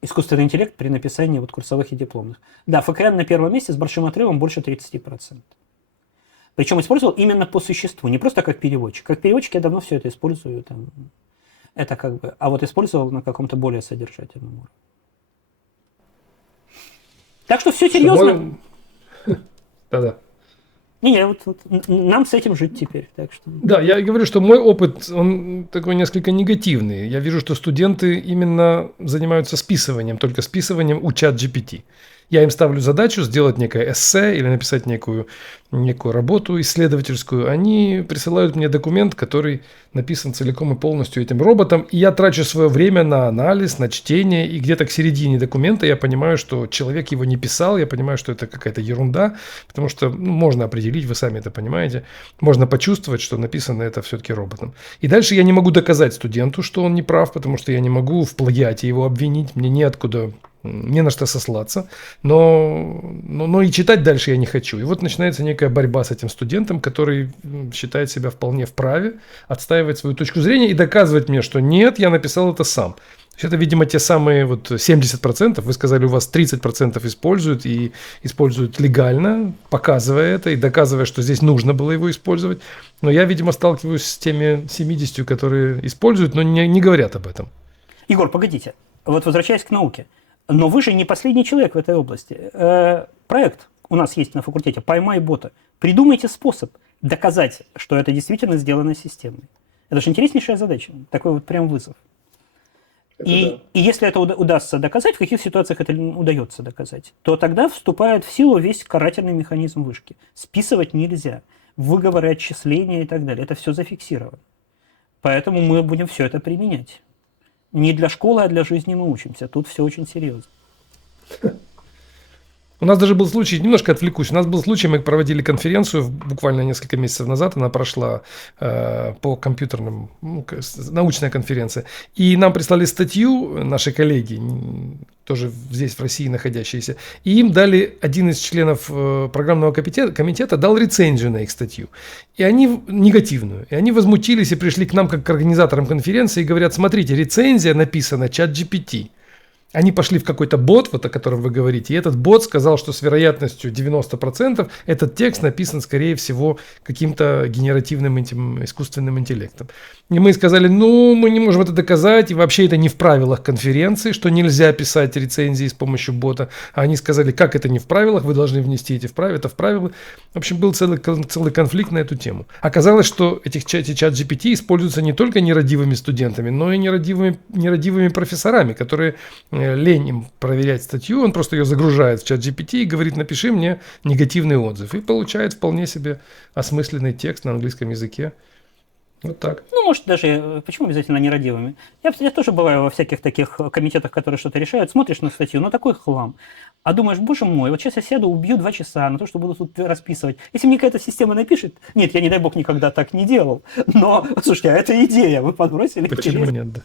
искусственный интеллект при написании вот курсовых и дипломных. Да, ФКН на первом месте с большим отрывом больше 30%. Причем использовал именно по существу, не просто как переводчик. Как переводчик я давно все это использую. Это как бы, а вот использовал на каком-то более содержательном уровне. Так что все серьезно. Да-да. Нам с этим жить теперь. Так что... Да, я говорю, что мой опыт, он такой несколько негативный. Я вижу, что студенты именно занимаются списыванием, только списыванием у чат GPT. Я им ставлю задачу сделать некое эссе или написать некую работу исследовательскую. Они присылают мне документ, который написан целиком и полностью этим роботом. И я трачу свое время на анализ, на чтение. И где-то к середине документа я понимаю, что человек его не писал. Я понимаю, что это какая-то ерунда. Потому что можно определить, вы сами это понимаете. Можно почувствовать, что написано это все-таки роботом. И дальше я не могу доказать студенту, что он не прав, потому что я не могу в плагиате его обвинить. Мне неоткуда... Не на что сослаться, но и читать дальше я не хочу. И вот начинается некая борьба с этим студентом, который считает себя вполне вправе отстаивать свою точку зрения и доказывать мне, что нет, я написал это сам. То есть это, видимо, те самые вот 70%, вы сказали, у вас 30% используют и используют легально, показывая это и доказывая, что здесь нужно было его использовать. Но я, видимо, сталкиваюсь с теми 70%, которые используют, но не говорят об этом. Егор, погодите. Вот возвращаясь к науке. Но вы же не последний человек в этой области. Проект у нас есть на факультете «Поймай бота». Придумайте способ доказать, что это действительно сделано системой. Это же интереснейшая задача. Такой вот прям вызов. И если это удастся доказать, в каких ситуациях это удается доказать, то тогда вступает в силу весь карательный механизм Вышки. Списывать нельзя. выговоры, отчисления и так далее. Это все зафиксировано. Поэтому мы будем все это применять. Не для школы, а для жизни мы учимся. Тут все очень серьезно. У нас даже был случай, немножко отвлекусь, у нас был случай, мы проводили конференцию буквально несколько месяцев назад, она прошла по компьютерным, научная конференция, и нам прислали статью наши коллеги, тоже здесь в России находящиеся, и им дали, один из членов программного комитета дал рецензию на их статью, и они негативную, и они возмутились и пришли к нам как к организаторам конференции и говорят: смотрите, рецензия написана ChatGPT. Они пошли в какой-то бот, вот о котором вы говорите, и этот бот сказал, что с вероятностью 90% этот текст написан, скорее всего, каким-то генеративным искусственным интеллектом. И мы сказали: ну, мы не можем это доказать, и вообще это не в правилах конференции, что нельзя писать рецензии с помощью бота. А они сказали: как это не в правилах, вы должны внести это в правила. В общем, был целый конфликт на эту тему. Оказалось, что эти чат-GPT используются не только нерадивыми студентами, но и нерадивыми профессорами, которые лень им проверять статью, он просто ее загружает в чат GPT и говорит: напиши мне негативный отзыв. И получает вполне себе осмысленный текст на английском языке. Вот так. Ну, может, даже, почему обязательно нерадивыми? Я тоже бываю во всяких таких комитетах, которые что-то решают, смотришь на статью, ну, такой хлам. А думаешь: боже мой, вот сейчас я сяду, убью 2 часа на то, что буду тут расписывать. Если мне какая-то система напишет, нет, я, не дай бог, никогда так не делал, но, слушайте, а это идея, вы подбросили. Почему нет, да?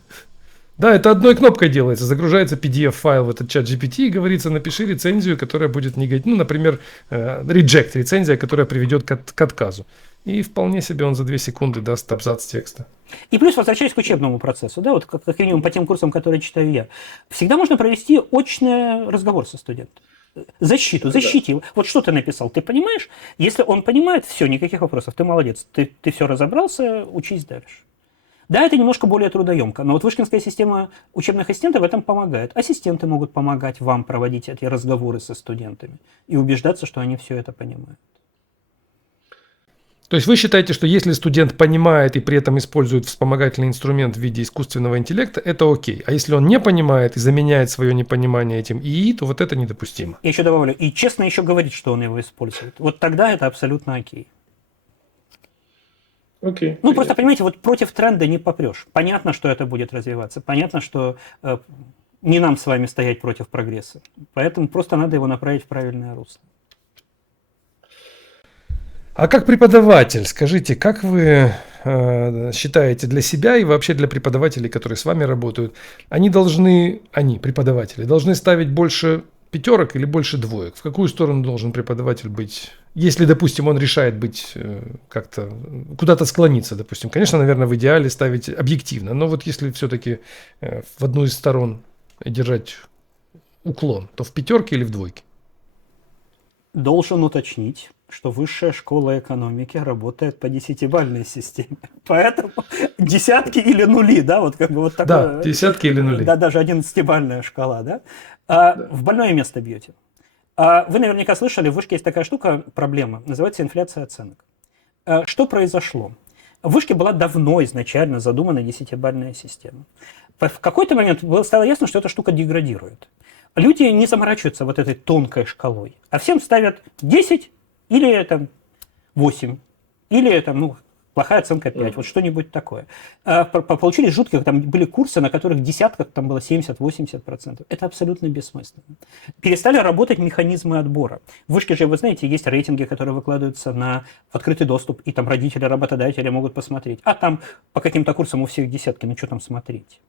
Да, это одной кнопкой делается. Загружается PDF-файл в этот чат GPT и говорится: напиши рецензию, которая будет негативной. Ну, например, reject рецензия, которая приведет к отказу. И вполне себе он за 2 секунды даст абзац текста. И плюс, возвращаясь к учебному процессу, да, вот как минимум по тем курсам, которые читаю я, всегда можно провести очный разговор со студентом. Защите его. Вот что ты написал, ты понимаешь? Если он понимает, все, никаких вопросов, ты молодец, ты все разобрался, учись дальше. Да, это немножко более трудоемко, но вот вышкинская система учебных ассистентов в этом помогает. Ассистенты могут помогать вам проводить эти разговоры со студентами и убеждаться, что они все это понимают. То есть вы считаете, что если студент понимает и при этом использует вспомогательный инструмент в виде искусственного интеллекта, это окей. А если он не понимает и заменяет свое непонимание этим ИИ, то вот это недопустимо. Я еще добавлю, и честно еще говорит, что он его использует. Вот тогда это абсолютно окей. Окей. Ну, просто, понимаете, вот против тренда не попрешь. Понятно, что это будет развиваться. Понятно, что не нам с вами стоять против прогресса. Поэтому просто надо его направить в правильное русло. А как преподаватель, скажите, как вы считаете для себя и вообще для преподавателей, которые с вами работают, преподаватели, должны ставить больше 5 или больше 2? В какую сторону должен преподаватель быть, если, допустим, он решает быть как-то, куда-то склониться, допустим? Конечно, наверное, в идеале ставить объективно, но вот если все-таки в одну из сторон держать уклон, то в 5 или в 2? Должен уточнить, что высшая школа экономики работает по 10-бальной системе. Поэтому десятки или нули, да, вот как бы вот такое. Да, десятки или нули. Да, даже 11-бальная шкала, да. В больное место бьете. Вы наверняка слышали, в вышке есть такая штука, проблема, называется инфляция оценок. Что произошло? В вышке была давно изначально задумана 10-бальная система. В какой-то момент стало ясно, что эта штука деградирует. Люди не заморачиваются вот этой тонкой шкалой, а всем ставят 10 или там 8, или там, плохая оценка 5, вот что-нибудь такое. Получились жуткие, там были курсы, на которых в десятках там было 70-80%. Это абсолютно бессмысленно. Перестали работать механизмы отбора. В вышке же, вы знаете, есть рейтинги, которые выкладываются в открытый доступ, и там родители, работодатели могут посмотреть. А там по каким-то курсам у всех десятки, ну что там смотреть?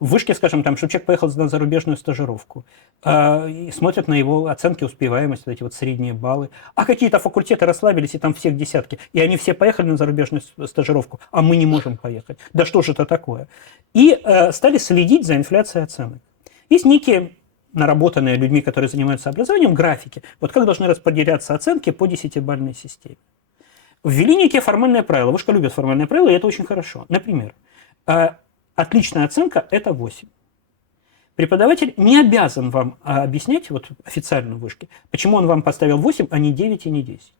В вышке, скажем, там, чтобы человек поехал на зарубежную стажировку, и смотрят на его оценки, успеваемость, вот эти вот средние баллы. А какие-то факультеты расслабились, и там всех десятки. И они все поехали на зарубежную стажировку, а мы не можем поехать. Да что же это такое? И стали следить за инфляцией оценок. Есть некие наработанные людьми, которые занимаются образованием, графики. Вот как должны распределяться оценки по 10-бальной системе. Ввели некие формальные правила. Вышка любит формальные правила, и это очень хорошо. Например, отличная оценка – это 8. Преподаватель не обязан вам объяснять, вот официально в вышке, почему он вам поставил 8, а не 9 и не 10.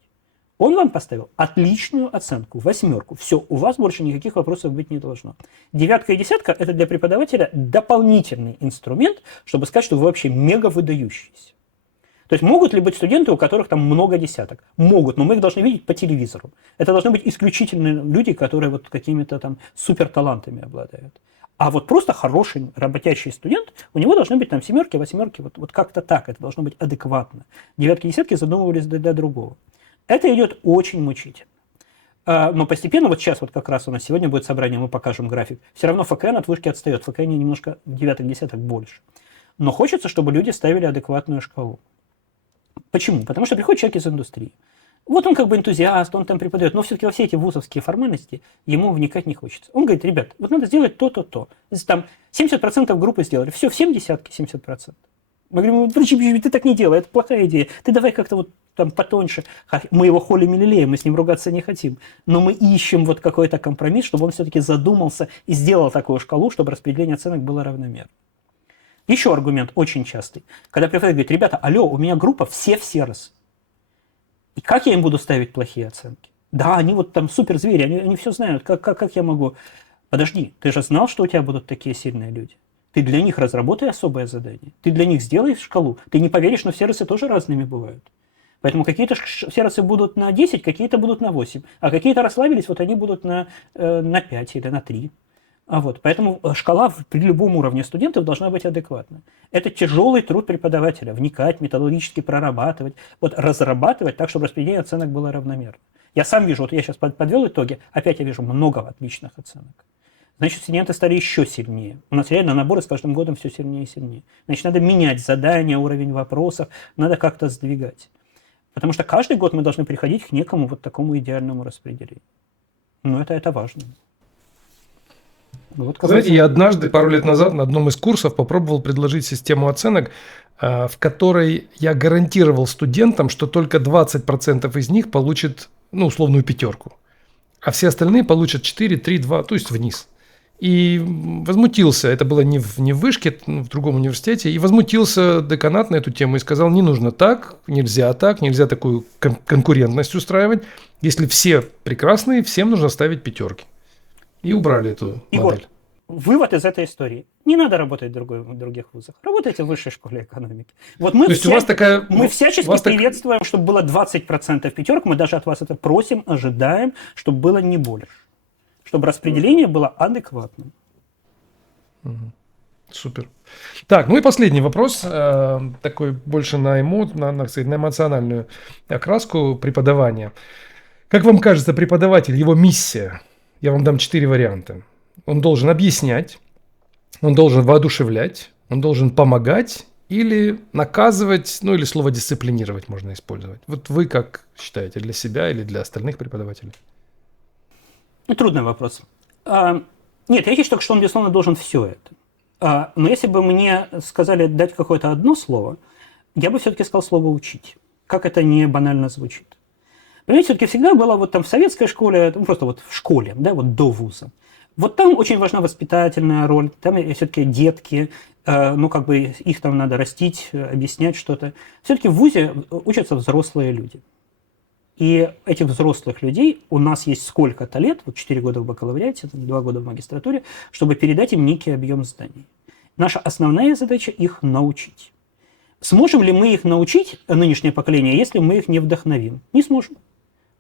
Он вам поставил отличную оценку, 8. Все, у вас больше никаких вопросов быть не должно. 9 и 10 – это для преподавателя дополнительный инструмент, чтобы сказать, что вы вообще мега выдающийся. То То есть могут ли быть студенты, у которых там много десяток? Могут, но мы их должны видеть по телевизору. Это должны быть исключительно люди, которые вот какими-то там суперталантами обладают. А вот просто хороший работящий студент, у него должны быть там семерки, восьмерки, вот как-то так, это должно быть адекватно. Девятки, десятки задумывались для другого. Это идет очень мучительно. Но постепенно, вот сейчас вот как раз у нас сегодня будет собрание, мы покажем график. Все равно ФКН от вышки отстает, ФКН немножко девяток, десяток больше. Но хочется, чтобы люди ставили адекватную шкалу. Почему? Потому что приходит человек из индустрии. Вот он как бы энтузиаст, он там преподает, но все-таки во все эти вузовские формальности ему вникать не хочется. Он говорит, ребят, вот надо сделать то, то, то. Там 70% группы сделали, все, всем десятки, 70%. Мы говорим, подожди, ты так не делай, это плохая идея. Ты давай как-то вот там потоньше. Мы его холим и лелеем, мы с ним ругаться не хотим. Но мы ищем вот какой-то компромисс, чтобы он все-таки задумался и сделал такую шкалу, чтобы распределение оценок было равномерно. Еще аргумент очень частый. Когда преподаватель говорит, ребята, алло, у меня группа все в сервис. И как я им буду ставить плохие оценки? Да, они вот там суперзвери, они все знают, как я могу... Подожди, ты же знал, что у тебя будут такие сильные люди? Ты для них разработай особое задание. Ты для них сделай шкалу. Ты не поверишь, но сервисы тоже разными бывают. Поэтому какие-то сервисы будут на 10, какие-то будут на 8. А какие-то расслабились, вот они будут на 5 или на 3. Поэтому шкала при любом уровне студентов должна быть адекватна. Это тяжелый труд преподавателя. Вникать, методологически прорабатывать, разрабатывать так, чтобы распределение оценок было равномерно. Я сам вижу, вот я сейчас подвел итоги, опять я вижу много отличных оценок. Значит, студенты стали еще сильнее. У нас реально наборы с каждым годом все сильнее и сильнее. Значит, надо менять задания, уровень вопросов, надо как-то сдвигать. Потому что каждый год мы должны приходить к некому вот такому идеальному распределению. Но это важно. Вот, знаете, я однажды, пару лет назад, на одном из курсов попробовал предложить систему оценок, в которой я гарантировал студентам, что только 20% из них получат, условную пятерку, а все остальные получат 4, 3, 2, то есть вниз. И возмутился, это было не в вышке, в другом университете, и возмутился деканат на эту тему и сказал, не нужно так, нельзя такую конкурентность устраивать. Если все прекрасные, всем нужно ставить пятерки. И убрали эту модель. Вывод из этой истории. Не надо работать в других вузах. Работайте в высшей школе экономики. Вот мы всячески приветствуем, чтобы было 20% пятерок. Мы даже от вас это просим, ожидаем, чтобы было не больше. Чтобы распределение было адекватным. Супер. Так, и последний вопрос. Такой больше на эмоциональную окраску преподавания. Как вам кажется, преподаватель, его миссия? Я вам дам 4 варианта. Он должен объяснять, он должен воодушевлять, он должен помогать или наказывать, или слово дисциплинировать можно использовать. Вот вы как считаете, для себя или для остальных преподавателей? Трудный вопрос. Нет, я считаю, что он, безусловно, должен все это. Но если бы мне сказали дать какое-то одно слово, я бы все-таки сказал слово «учить». Как это не банально звучит. Понимаете, все-таки всегда было вот там в советской школе, просто вот в школе, да, вот до вуза. Вот там очень важна воспитательная роль, там все-таки детки, их там надо растить, объяснять что-то. Все-таки в вузе учатся взрослые люди. И этих взрослых людей у нас есть сколько-то лет, 4 года в бакалавриате, 2 года в магистратуре, чтобы передать им некий объем знаний. Наша основная задача – их научить. Сможем ли мы их научить, нынешнее поколение, если мы их не вдохновим? Не сможем.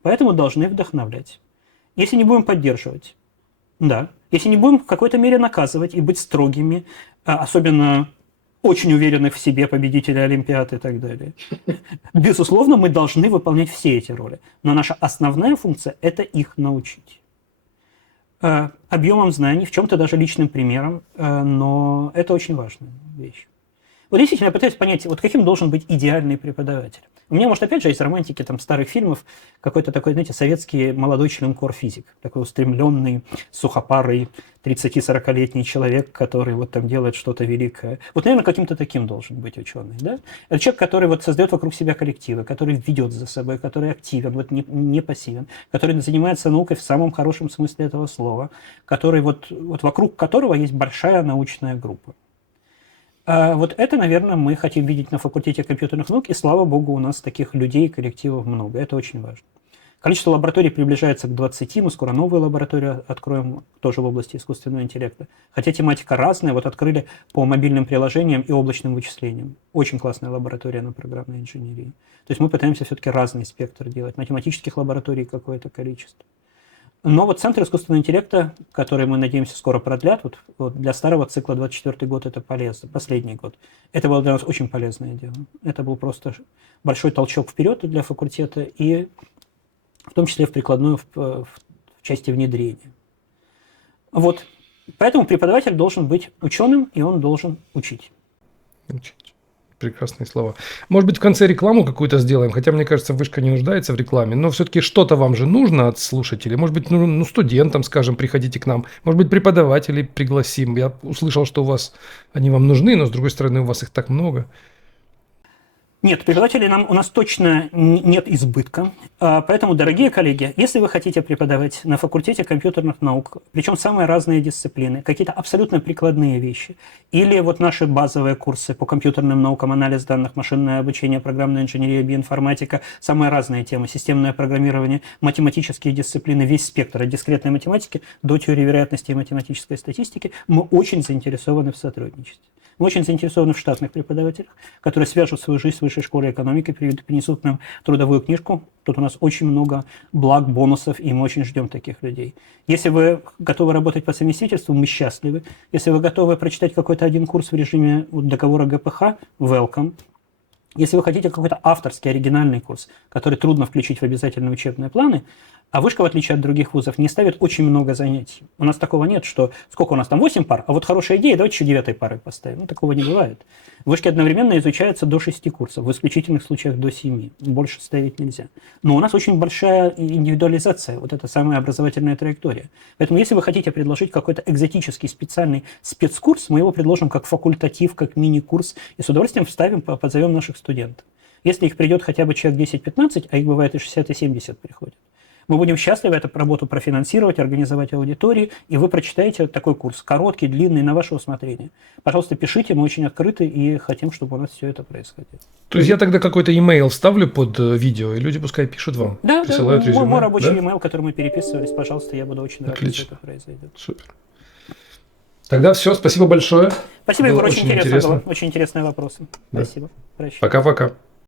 Поэтому должны вдохновлять. Если не будем поддерживать, да. Если не будем в какой-то мере наказывать и быть строгими, особенно очень уверенных в себе победители Олимпиад и так далее, безусловно, мы должны выполнять все эти роли. Но наша основная функция – это их научить. Объемом знаний, в чем-то даже личным примером, но это очень важная вещь. Вот действительно, я пытаюсь понять, каким должен быть идеальный преподаватель. У меня, может, опять же, из романтики старых фильмов какой-то такой, знаете, советский молодой член-кор-физик, такой устремленный, сухопарый, 30-40-летний человек, который делает что-то великое. Наверное, каким-то таким должен быть ученый, да? Это человек, который создает вокруг себя коллективы, который ведет за собой, который активен, не пассивен, который занимается наукой в самом хорошем смысле этого слова, который вокруг которого есть большая научная группа. Это, наверное, мы хотим видеть на факультете компьютерных наук, и слава богу, у нас таких людей и коллективов много. Это очень важно. Количество лабораторий приближается к 20, мы скоро новую лабораторию откроем, тоже в области искусственного интеллекта. Хотя тематика разная, вот открыли по мобильным приложениям и облачным вычислениям. Очень классная лаборатория на программной инженерии. То есть мы пытаемся все-таки разный спектр делать, математических лабораторий какое-то количество. Но вот Центр искусственного интеллекта, который мы надеемся скоро продлят, вот для старого цикла 24 год это полезно, последний год. Это было для нас очень полезное дело. Это был просто большой толчок вперед для факультета и в том числе в прикладную в части внедрения. Вот. Поэтому преподаватель должен быть ученым, и он должен учить. Учить. Прекрасные слова. Может быть, в конце рекламу какую-то сделаем, хотя, мне кажется, вышка не нуждается в рекламе, но все-таки что-то вам же нужно от слушателей. Может быть, ну, студентам, скажем, приходите к нам. Может быть, преподавателей пригласим. Я услышал, что они вам нужны, но, с другой стороны, у вас их так много. Нет, преподавателей у нас точно нет избытка. Поэтому, дорогие коллеги, если вы хотите преподавать на факультете компьютерных наук, причем самые разные дисциплины, какие-то абсолютно прикладные вещи, или вот наши базовые курсы по компьютерным наукам, анализ данных, машинное обучение, программная инженерия, биоинформатика, самые разные темы, системное программирование, математические дисциплины, весь спектр от дискретной математики до теории вероятности и математической статистики, мы очень заинтересованы в сотрудничестве. Мы очень заинтересованы в штатных преподавателях, которые свяжут свою жизнь с высшей школой экономики, принесут нам трудовую книжку. Тут у нас очень много благ, бонусов, и мы очень ждем таких людей. Если вы готовы работать по совместительству, мы счастливы. Если вы готовы прочитать какой-то один курс в режиме договора ГПХ, welcome. Если вы хотите какой-то авторский, оригинальный курс, который трудно включить в обязательные учебные планы, а вышка, в отличие от других вузов, не ставит очень много занятий. У нас такого нет, что сколько у нас там, 8 пар, а вот хорошая идея, давайте еще 9 пары поставим. Ну, такого не бывает. В вышке одновременно изучается до 6 курсов, в исключительных случаях до 7. Больше ставить нельзя. Но у нас очень большая индивидуализация, вот эта самая образовательная траектория. Поэтому если вы хотите предложить какой-то экзотический специальный спецкурс, мы его предложим как факультатив, как мини-курс, и с удовольствием вставим, позовем наших студентов. Если их придет хотя бы человек 10-15, а их бывает и 60, и 70 приходят, мы будем счастливы эту работу профинансировать, организовать аудитории, и вы прочитаете такой курс, короткий, длинный, на ваше усмотрение. Пожалуйста, пишите, мы очень открыты и хотим, чтобы у нас все это происходило. То есть я тогда какой-то e-mail ставлю под видео, и люди пускай пишут вам, присылают резюме. Мой рабочий e-mail, который мы переписывались, пожалуйста, я буду очень рад, если это произойдет. Супер. Тогда все, спасибо большое. Спасибо, Егор, очень интересно было. Очень интересные вопросы. Да. Спасибо. Пока-пока.